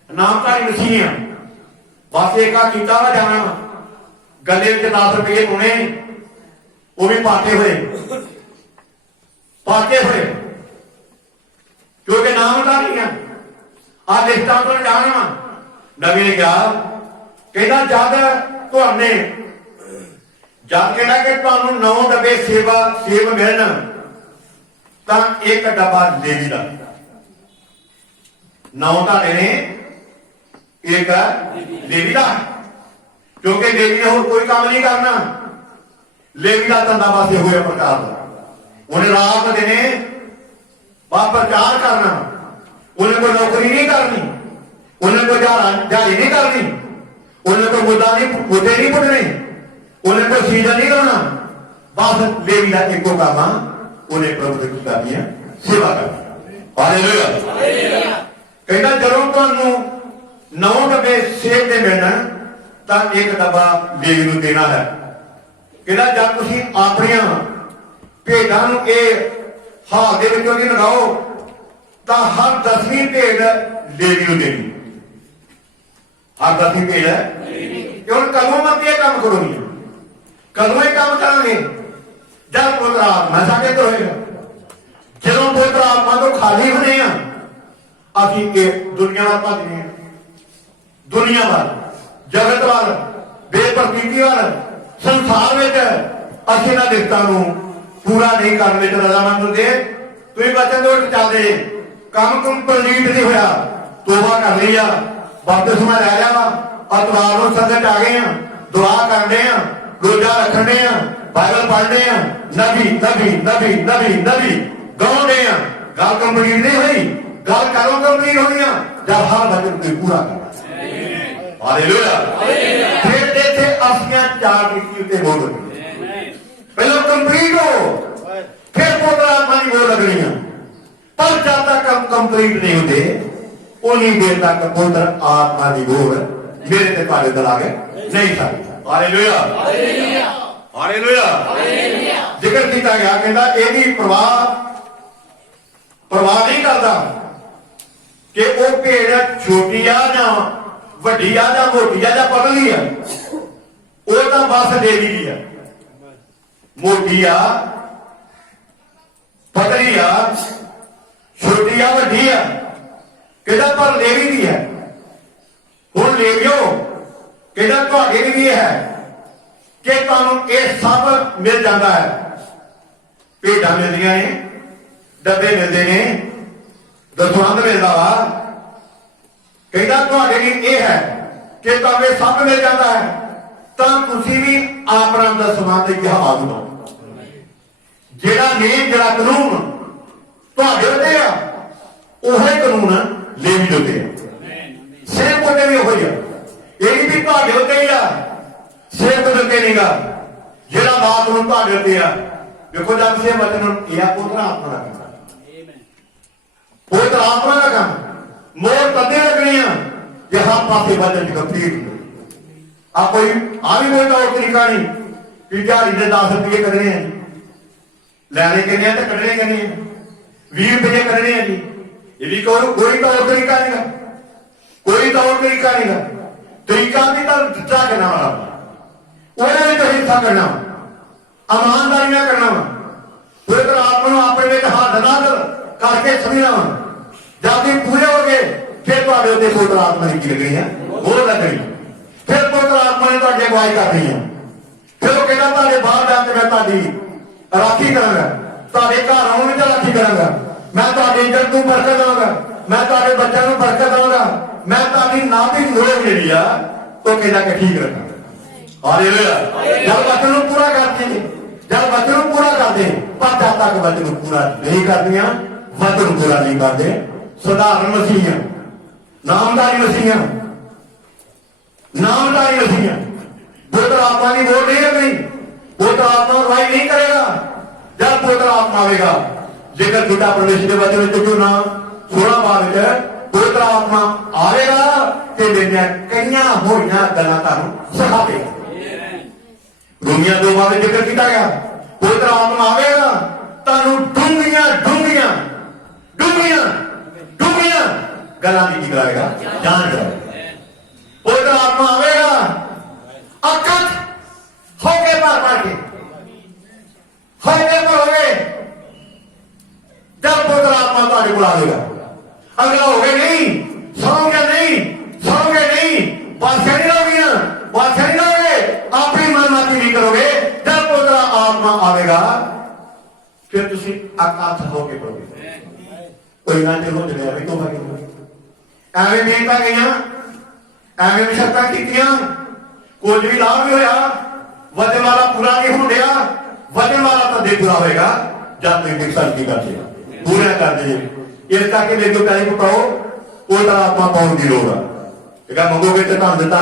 ਨਾਮਧਾਰੀ ਮਸੀਹ ਆ, ਬਸ ਏਕਾ ਕੀਤਾ ਵਾ ਜਾਣਾ ਵਾ, ਗੱਲੇ ਵਿੱਚ 10 ਰੁਪਏ ਪਾਉਣੇ, ਉਹ ਵੀ ਪਾਤੇ ਹੋਏ ਕਿਉਂਕਿ ਨਾਮਧਾਰੀ ਆ ਲਿਖਤਾਂ ਤੋਂ ਜਾਣਾ ਵਾ। ਨਵੀਂ ਨੇ ਕਿਹਾ, ਕਹਿੰਦਾ ਜਦ ਕਹਿੰਦਾ ਕਿ ਤੁਹਾਨੂੰ 9 ਡੱਬੇ ਸੇਬ ਮਿਲਣ ਤਾਂ ਇੱਕ ਡੱਬਾ ਲੇਵੀ ਦਾ। 9 ਤੁਹਾਡੇ ਨੇ, ਇੱਕ ਲੇਵੀ ਦਾ, ਕਿਉਂਕਿ ਲੇਵੀ ਨੇ ਹੋਰ ਕੋਈ ਕੰਮ ਨਹੀਂ ਕਰਨਾ। ਲੇਵੀ ਦਾ ਧੰਦਾ ਬਸ ਇਹੋ ਜਿਹਾ ਪ੍ਰਕਾਰ ਦਾ, ਉਹਨੇ ਰਾਤ ਦਿਨੇ ਪ੍ਰਚਾਰ ਕਰਨਾ, ਉਹਨੇ ਕੋਈ ਨੌਕਰੀ ਨਹੀਂ ਕਰਨੀ, ਉਹਨੇ ਕੋਈ ਦਿਹਾੜੀ ਨਹੀਂ ਕਰਨੀ, ਉਹਨੇ ਕੋਈ ਮੁੱਦੇ ਨਹੀਂ ਪੁੱਟਣੇ, ਉਹਨੇ ਕੋਈ ਸੀਜ਼ਨ ਨਹੀਂ ਲਾਉਣਾ। ਬਸ ਲੇਵੀ ਦਾ ਇੱਕੋ ਕੰਮ ਆ, ਉਹਨੇ ਪ੍ਰਭੂ ਦੇ ਪਿਤਾ ਦੀ ਸੇਵਾ ਕਰਨੀ। ਹਾਲੇਲੂਇਆ। ਕਹਿੰਦਾ ਜਦੋਂ ਤੁਹਾਨੂੰ 9 ਡੱਬੇ ਸੇਬ ਦੇ ਮਿਲਣ ਤਾਂ ਇੱਕ ਡੱਬਾ ਲੇਵੀ ਨੂੰ ਦੇਣਾ ਹੈ। ਕਹਿੰਦਾ ਜਦ ਤੁਸੀਂ ਆਪਣੀਆਂ ਭੇਡਾਂ ਨੂੰ ਇਹ ਹਾਲ ਦੇ ਵਿੱਚੋਂ ਦੀ ਲਗਾਓ ਤਾਂ ਹਰ 10ਵੀਂ ਭੇਡ ਲੇਵੀ ਨੂੰ ਦੇਣੀ। ਹਰ 10ਵੀਂ ਭੇਡ ਕਿ ਹੁਣ ਕਦੋਂ ਮਤ ਇਹ ਕੰਮ ਕਰੋਗੇ, ਕਦੋਂ ਇਹ ਕੰਮ ਕਰਾਂਗੇ? ਜਦ ਪਵਿੱਤਰ ਆਤਮਾ ਸਾਡੇ ਤੋਂ ਹੋਏਗਾ। ਜਦੋਂ ਪਵਿੱਤਰ ਆਤਮਾ ਤੋਂ ਖਾਲੀ ਹੁੰਦੇ ਆ, ਅਸੀਂ ਇਹ ਦੁਨੀਆ ਵੱਲ ਭੱਜਦੇ ਹਾਂ, ਦੁਨੀਆ ਵੱਲ, ਜਗਤ ਵੱਲ, ਬੇਪਰਕੀਤੀ ਵੱਲ, ਸੰਸਾਰ ਵਿੱਚ ਅਸੀਂ ਇਹਨਾਂ ਲਿਖਤਾਂ ਨੂੰ ਪੂਰਾ ਨਹੀਂ ਕਰਨ ਵਿੱਚ ਰਜ਼ਾਮੰਦ ਹੁੰਦੇ। ਤੁਸੀਂ ਬਚਨ ਤੋਂ ਚੱਲਦੇ, ਕੰਮ ਕੰਪਲੀਟ ਨਹੀਂ ਹੋਇਆ, ਤੋਬਾ ਕਰ ਲਈ ਆ, ਬਪਤਿਸਮਾ ਲੈ ਲਿਆ ਵਾ, ਅਤਵਾਰ ਨੂੰ ਸੰਗਤ ਆ ਗਏ ਆ, ਦੁਆ ਕਰਦੇ ਆ, ਰੋਜ਼ਾ ਰੱਖਣੇ ਆ, ਬਾਈਬਲ ਪੜ੍ਹਦੇ ਆ, ਨਬੀ ਗਾਉਂਦੇ ਆ। ਗੱਲ ਕੰਪਲੀਟ ਨਹੀਂ ਹੋਈ। ਗੱਲ ਕਦੋਂ ਕੰਪਲੀਟ ਹੋਣੀ ਆ? ਜਦ ਹਰ ਵਚਨ ਕੋਈ ਪੂਰਾ ਕਰਨਾ। ਹਾਲੇਲੂਇਆ। ਫਿਰ ਇੱਥੇ ਅਸੀਆਂ 4 ਨੀਤੀ ਉੱਤੇ ਬੋਲ ਰਹੀ, ਪਹਿਲਾਂ ਕੰਪਲੀਟ ਹੋ, ਫਿਰ ਪਵਿੱਤਰ ਆਤਮਾ ਦੀ ਬੋਲ ਲੱਗਣੀ ਆ। ਪਰ ਜਦ ਤੱਕ ਕੰਪਲੀਟ ਨਹੀਂ ਹੁੰਦੇ, ਉਨੀ ਦੇਰ ਤੱਕ ਪਵਿੱਤਰ ਆਤਮਾ ਦੀ ਬੋਲ ਮੇਰੇ ਤੇ ਤੁਹਾਡੇ ਤੇ ਲਾਗੇ ਨਹੀਂ ਸਕਦੀ। ਹਾਲੇਲੂਇਆ। ਜ਼ਿਕਰ ਕੀਤਾ ਗਿਆ, ਕਹਿੰਦਾ ਇਹਦੀ ਪਰਵਾਹ ਨਹੀਂ ਕਰਦਾ ਕਿ ਉਹ ਭੇਡ ਛੋਟੀ ਆ ਜਾਂ ਵੱਡੀ ਆ ਜਾਂ ਮੋਟੀ ਆ ਜਾਂ ਪਤਲੀ ਆ, ਉਹ ਤਾਂ ਬਸ ਲੇਵੀ ਦੀ ਆ। ਮੋਟੀ ਆ, ਪਤਲੀ ਆ, ਛੋਟੀ ਆ, ਵੱਡੀ ਆ, ਕਹਿੰਦਾ ਪਰ ਲੇਵੀ ਦੀ ਹੈ। ਹੁਣ ਲੇਵੀਓ, ਕਹਿੰਦਾ ਤੁਹਾਡੇ ਲਈ ਵੀ ਇਹ ਹੈ ਕਿ ਤੁਹਾਨੂੰ ਇਹ ਸਭ ਮਿਲ ਜਾਂਦਾ ਹੈ। ਭੇਡਾਂ ਮਿਲਦੀਆਂ ਨੇ, ਡੱਬੇ ਮਿਲਦੇ ਨੇ, ਦਸਵੰਧ ਮਿਲਦਾ ਵਾ। ਕਹਿੰਦਾ ਤੁਹਾਡੇ ਲਈ ਇਹ ਹੈ ਕਿ ਤੁਹਾਨੂੰ ਇਹ ਸਭ ਮਿਲ ਜਾਂਦਾ ਹੈ, ਤਾਂ ਤੁਸੀਂ ਵੀ ਆਪਣਾ ਦਸਵੰਧ ਜਹਾਜ਼ ਦਿਓ। ਜਿਹੜਾ ਨਿਯਮ, ਜਿਹੜਾ ਕਾਨੂੰਨ ਤੁਹਾਡੇ ਉੱਤੇ ਆ, ਉਹੀ ਕਾਨੂੰਨ ਲੇਵੀ ਦੇ ਉੱਤੇ ਆ। ਸੇਵਕ ਉੱਤੇ ਵੀ ਉਹੀ ਆ। ਇਹ ਵੀ ਤੁਹਾਡੇ ਉੱਤੇ ਹੀ ਆ, ਸੇਵਕ ਦੇ ਉੱਤੇ ਨਹੀਂਗਾ। ਜਿਹੜਾ ਬਾਤ ਨੂੰ ਤੁਹਾਡੇ ਉੱਤੇ ਆ। ਦੇਖੋ ਜਦ ਸੇ ਵਚਨ ਇਹ ਆ ਪਵਿੱਤਰ ਆਤਮਾ ਦਾ ਕੰਮ। ਪਵਿੱਤਰ ਆਤਮਾ ਦਾ ਕੰਮ। ਮੋਰ ਤਦੇ ਲੱਗਣੀਆਂ ਜੇ ਹਰ ਪਾਸੇ ਵਚਨ ਦੀ ਕੰਪਲੀਟ ਆ। ਕੋਈ ਆ ਵੀ ਕੋਈ ਤੌਰ ਤਰੀਕਾ ਨਹੀਂ ਕਿ ਦਿਹਾੜੀ ਦੇ 10 ਰੁਪਏ ਕੱਢਣੇ ਆ ਜੀ, ਲੈਣੇ ਕਿੰਨੇ ਆ ਤੇ ਕੱਢਣੇ ਕਿੰਨੇ ਆ, 20 ਰੁਪਏ ਕੱਢਣੇ ਆ ਜੀ। ਇਹ ਵੀ ਕੋਈ ਤੌਰ ਤਰੀਕਾ ਨਹੀਂਗਾ, ਕੋਈ ਤੌਰ ਤਰੀਕਾ ਨਹੀਂਗਾ। ਤਰੀਕਾ ਵੀ ਤਾਂ ਦਿੱਤਾ ਕਰਨਾ ਵਾਲਾ, ਉਹਦੇ ਵਿੱਚ ਹਿੱਸਾ ਕਰਨਾ, ਇਮਾਨਦਾਰੀ ਨਾਲ ਕਰਨਾ ਵਾ। ਪਵਿੱਤਰ ਆਤਮਾ ਨੂੰ ਆਪਣੇ ਵਿੱਚ ਹੱਥ ਨਾਲ ਕਰਕੇ ਸਮਝਣਾ ਜਦ ਤੁਸੀਂ ਪੂਰੇ ਹੋ ਗਏ ਫਿਰ ਤੁਹਾਡੇ ਉੱਤੇ ਪਵਿੱਤਰ ਆਤਮਾ ਦੀ ਕੀ ਲੱਗਣੀ ਹੈ ਉਹ ਲੱਗਣੀ ਫਿਰ ਪਵਿੱਤਰ ਆਤਮਾ ਨੇ ਤੁਹਾਡੀ ਅਗਵਾਈ ਕਰਨੀ ਹੈ ਫਿਰ ਉਹ ਕਹਿੰਦਾ ਤੁਹਾਡੇ ਬਾਹਰ ਜਾ ਕੇ ਮੈਂ ਤੁਹਾਡੀ ਰਾਖੀ ਕਰਾਂਗਾ ਤੁਹਾਡੇ ਘਰ ਆਉਣ ਵਿੱਚ ਰਾਖੀ ਕਰਾਂਗਾ ਮੈਂ ਤੁਹਾਡੀ ਇੱਜ਼ਤ ਨੂੰ ਬਰਕਤ ਦੇਵਾਂਗਾ ਮੈਂ ਤੁਹਾਡੇ ਬੱਚਿਆਂ ਨੂੰ ਬਰਕਤ ਦੇਵਾਂਗਾ ਮੈਂ ਤੁਹਾਡੀ ਨਾਭੀ ਲੋੜ ਜਿਹੜੀ ਆ ਉਹ ਕਹਿੰਦਾ ਕਿ ਠੀਕ ਰੱਖਾਂ ਹਾਲੇਲੂਇਆ ਜਦ ਵਚਨ ਨੂੰ ਪੂਰਾ ਕਰਦੇ ਨੇ ਜਦ ਵਚਨ ਨੂੰ ਪੂਰਾ ਕਰਦੇ ਪਰ ਜਦ ਤੱਕ ਵਚਨ ਨੂੰ ਪੂਰਾ ਨਹੀਂ ਕਰਦੀਆਂ ਵਚਨ ਨੂੰ ਪੂਰਾ ਨਹੀਂ ਕਰਦੇ ਸਧਾਰਨ ਮਸੀਹਾਂ ਨਾਮਧਾਰੀ ਮਸੀਹਾਂ ਪਵਿੱਤਰ ਆਤਮਾ ਦੀ ਵੋਟ ਨਹੀਂ ਲੱਗਣੀ ਪਵਿੱਤਰ ਆਤਮਾ ਅਗਵਾਈ ਨਹੀਂ ਕਰੇਗਾ ਜਦ ਪਵਿੱਤਰ ਆਤਮਾ ਆਵੇਗਾ ਜੇਕਰ ਝੂਠਾ ਪ੍ਰਵੇਸ਼ ਦੇ ਵਚਨ ਵਿੱਚ ਜੋ ਨਾ 16 ਬਾਅਦ ਵਿੱਚ ਪਵਿੱਤਰ ਆਤਮਾ ਆਵੇਗਾ ਤੇ ਮੇਰੀਆਂ ਕਈਆਂ ਹੋਈਆਂ ਗੱਲਾਂ ਤੁਹਾਨੂੰ ਸਿਖਾਵੇਗਾ ਦੁਨੀਆ ਦੋ ਬਾਰੇ ਜ਼ਿਕਰ ਕੀਤਾ ਗਿਆ ਪਵਿੱਤਰ ਆਤਮਾ ਆਵੇਗਾ ਤੁਹਾਨੂੰ ਡੂੰਘੀਆਂ ਗੱਲਾਂ ਦੀ ਕੀ ਕਰਾਏਗਾ ਜਾਣ ਕਰਾਏਗਾ ਪਵਿੱਤਰ ਆਤਮਾ ਆਵੇਗਾ ਅਕਤ ਹੋ ਕੇ ਭਰ ਕੇ ਹੋਵੇ ਜਦ ਪਵਿੱਤਰ ਆਤਮਾ ਤੁਹਾਡੇ ਕੋਲ ਆਵੇਗਾ ਅਗਲਾ ਹੋ ਗਏ ਨਹੀਂ ਸੌਂਗੇ ਨਹੀਂ ਬਾਦਸ਼ਾਹ ਨਹੀਂ ਹੋਗੇ ਆਪਣੀ ਮਨਮਾਤੀ ਨਹੀਂ ਕਰੋਗੇ ਜਦ ਪਵਿੱਤਰ ਆਤਮਾ ਆਵੇਗਾ ਫਿਰ ਤੁਸੀਂ ਅਕਤ ਹੋ ਕੇ ਪੜੋਗੇ ਕੋਈ ਨਾ ਚਲੋ ਜੜਿਆ ਵੀ ਤੋਬਾ ਕਰੋ ਐਵੇਂ ਬੇਨਤਾਂ ਗਈਆਂ ਐਵੇਂ ਮਸ਼ੱਕਤਾਂ ਕੀਤੀਆਂ ਕੁਝ ਵੀ ਲਾਭ ਨਹੀਂ ਹੋਇਆ ਵਚਨ ਵਾਲਾ ਪੂਰਾ ਨਹੀਂ ਹੁੰਦਿਆ ਵਚਨ ਵਾਲਾ ਤਾਂ ਦੇ ਪੂਰਾ ਹੋਏਗਾ ਜਦ ਤੁਸੀਂ ਦਿਖਾਈ ਕੀ ਕਰਦੇ ਪੂਰਾ ਕਰਦੇ ਇਸ ਕਰਕੇ ਮੇਰੇ ਕੋਲ ਟਾਈਮ ਪਾਓ ਉਹ ਤਾਂ ਆਤਮਾ ਪਾਉਣ ਦੀ ਲੋੜ ਆ ਜੇਕਰ ਮੰਗੋਗੇ ਤੇ ਤੁਹਾਨੂੰ ਦਿੱਤਾ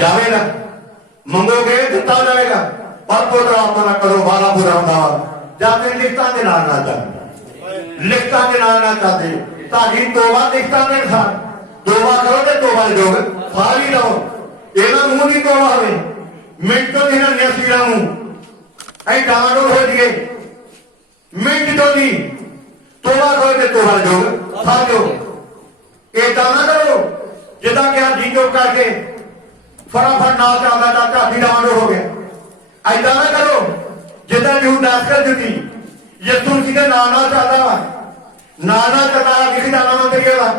ਜਾਵੇਗਾ ਮੰਗੋਗੇ ਦਿੱਤਾ ਜਾਵੇਗਾ ਪਰ ਪਵਿੱਤਰ ਆਤਮਾ ਨਾਲ ਕਰੋ ਵਾਲਾ ਪੂਰਾ ਹੁੰਦਾ ਜਦ ਤੁਸੀਂ ਲਿਖਤਾਂ ਦੇ ਨਾਲ ਨਾ ਚਾਹਦੇ ਤੁਹਾਡੀ ਤੋਬਾ ਲਿਖਤਾਂ ਦੇ ਅਨੁਸਾਰ ਤੋਬਾ ਕਰੋ ਤੇ ਤੋਬਾ ਦੇ ਜੋਗ ਫਾਲ ਹੀ ਲਓ ਇਹਨਾਂ ਮੂੰਹ ਦੀ ਤੋਬਾ ਹੋਵੇ ਮਿੰਟ ਤੋਂ ਇਹਨਾਂ ਦੀਆਂ ਸੀਰਾਂ ਨੂੰ ਐ ਡਾਂਡੋਲ ਹੋ ਜੀਏ ਮਿੰਟ ਤੋਂ ਨਹੀਂ ਤੋਬਾ ਕਰੋ ਤੇ ਤੋਬਾ ਦੇ ਜੋਗ ਫਾਲ ਲਓ ਏਦਾਂ ਨਾ ਕਰੋ ਜਿੱਦਾਂ ਕਿ ਆ ਜੀ ਚੁੱਪ ਕਰਕੇ ਫਟਾਫਟ ਨਾਲ ਚੱਲਦਾ ਤਾਂ ਝਾਤੀ ਡਾਂਡੋਲ ਹੋ ਗਿਆ ਐਦਾਂ ਨਾ ਕਰੋ ਜਿੱਦਾਂ ਜੂ ਦਾਸ ਕਰ ਦਿੱਤੀ ਯਿਸੂ ਜੀ ਦੇ ਨਾਲ ਚੱਲਦਾ ਵਾ ਨਾਲ ਚੱਲਦਾ ਲਿਖਦਾ ਨਾਮ ਤੇਰੇ ਦਾ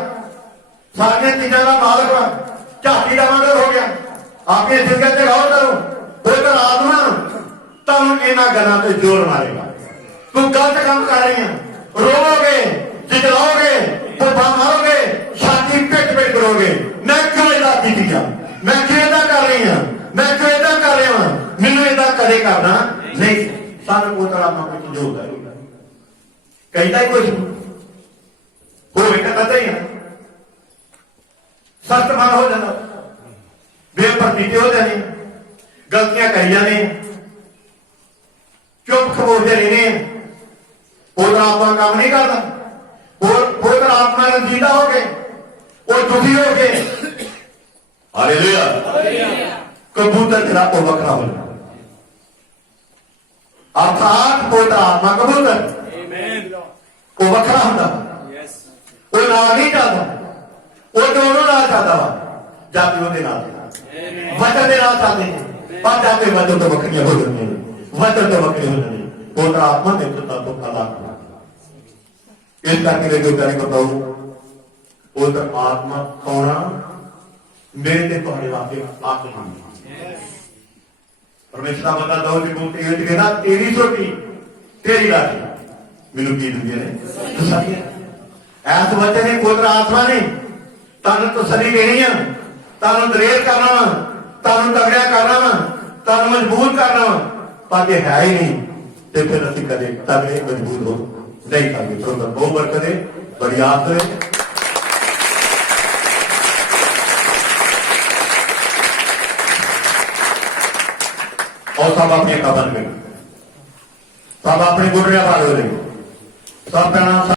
ਸਾਰੀਆਂ ਚੀਜ਼ਾਂ ਦਾ ਮਾਲਕ ਵਾ ਝਾਤੀ ਦਾ ਮਾਲਕ ਹੋ ਗਿਆ ਆਪਣੀ ਜ਼ਿੰਦਗੀ ਤੇ ਗੌਰ ਕਰੋ ਪਵਿੱਤਰ ਆਤਮਾ ਤੁਹਾਨੂੰ ਇਹਨਾਂ ਗੱਲਾਂ ਤੇ ਜ਼ੋਰ ਮਾਰੇਗਾ ਤੂੰ ਗਲਤ ਕੰਮ ਕਰ ਰਹੀ ਹੈ ਰੋਵੋਗੇ ਚਿਚਲਾਓਗੇ ਧੱਫਾ ਮਾਰੋਗੇ ਛਾਤੀ ਪਿੱਟ ਕਰੋਗੇ ਮੈਂ ਕਿਉਂ ਇਹਦਾ ਕੀਤੀ ਆ ਮੈਂ ਕਿਉਂ ਇਹਦਾ ਕਰ ਰਹੀ ਹਾਂ ਮੈਂ ਕਿਉਂ ਇਹਦਾ ਕਰ ਰਿਹਾ ਹਾਂ ਮੈਨੂੰ ਇਹਦਾ ਕਦੇ ਕਰਨਾ ਨਹੀਂ ਸਾਨੂੰ ਪਵਿੱਤਰ ਆਤਮਾ ਵਿੱਚ ਜੋਰ ਹੈ ਕਹਿੰਦਾ ਹੀ ਕੁਝ ਹੋਵੇ ਤਾਂ ਪਤਾ ਹੀ ਹੈ ਸਖਤ ਮਨ ਹੋ ਜਾਂਦਾ ਬੇਪਰਦੀਤੇ ਹੋ ਜਾਣੀ ਗਲਤੀਆਂ ਕਰੀਆਂ ਨੇ ਚੁੱਪ ਖਮੋਜਦੇ ਰਹਿੰਦੇ ਪਵਿੱਤਰ ਆਤਮਾ ਕੰਮ ਨਹੀਂ ਕਰਦਾ ਪਵਿੱਤਰ ਆਤਮਾ ਨਾਲ ਜੀਦਾ ਹੋ ਗਏ ਉਹ ਦੁਖੀ ਹੋ ਗਏ ਹਾਲੇਲੂਇਆ ਕਬੂਤਰ ਜਿਹੜਾ ਉਹ ਵੱਖਰਾ ਹੋ ਜਾਂਦਾ ਅਰਥਾਤ ਪਵਿੱਤਰ ਆਤਮਾ ਕਬੂਤਰ ਉਹ ਵੱਖਰਾ ਹੁੰਦਾ ਉਹ ਨਾਲ ਨਹੀਂ ਚੱਲਦਾ ਉਹ ਦੋਨੋਂ ਨਾਲ ਚੱਲਦਾ ਵਾ ਜਾਤੀ ਉਹਦੇ ਨਾਲ ਵਚਨ ਦੇ ਨਾਲ ਚੱਲਦੇ ਨੇ ਪਰ ਜਾਤੇ ਵਚਨ ਤੋਂ ਵੱਖਰੀਆਂ ਹੋ ਜਾਂਦੀਆਂ ਨੇ ਵਚਨ ਤੋਂ ਵੱਖਰੇ ਹੋ ਜਾਂਦੇ ਪਵਿੱਤਰ ਆਤਮਾ ਦੇ ਤੋਂ ਅਲੱਗ ਇਸ ਕਰਕੇ ਜੋ ਕਰੀ ਬਤਾਓ ਪਵਿੱਤਰ ਆਤਮਾ ਕੌਣਾ ਮੇਰੇ ਤੇ ਤੁਹਾਡੇ ਵਾਸਤੇ ਆਤਮਾ ਪਰਮੇਸ਼ਰ ਦਾ ਬੰਦਾ ਦਾਊਦ ਦੀ ਬੋਲਤੀ ਵਿੱਚ ਕਹਿੰਦਾ ਤੇਰੀ ਛੋਟੀ ਤੇਰੀ ਲਾਡੀ ਮੈਨੂੰ ਕੀ ਦਿੰਦੀਆਂ ਨੇ ਤਸੱਲੀ ਐਸ ਬੱਚੇ ਨੇ ਪਵਿੱਤਰ ਆਤਮਾ ਨੇ ਤੁਹਾਨੂੰ ਤਸੱਲੀ ਦੇਣੀ ਆ ਤੁਹਾਨੂੰ ਦਲੇਰ ਕਰਨਾ ਵਾ ਤੁਹਾਨੂੰ ਤਗੜਿਆ ਕਰਨਾ ਵਾ ਤੁਹਾਨੂੰ ਮਜ਼ਬੂਤ ਕਰਨਾ ਵਾ ਪਰ ਜੇ ਹੈ ਹੀ ਨਹੀਂ ਤੇ ਫਿਰ ਅਸੀਂ ਕਦੇ ਤਗੜੇ ਮਜ਼ਬੂਤ ਹੋ ਨਹੀਂ ਸਕਦੇ ਪ੍ਰਭੂ ਬਹੁਤ ਬਰਕਤ ਹੈ ਬੜੀ ਆਸ ਹੈ और सब अपने कबन में सब अपने गुटरिया पा लो सब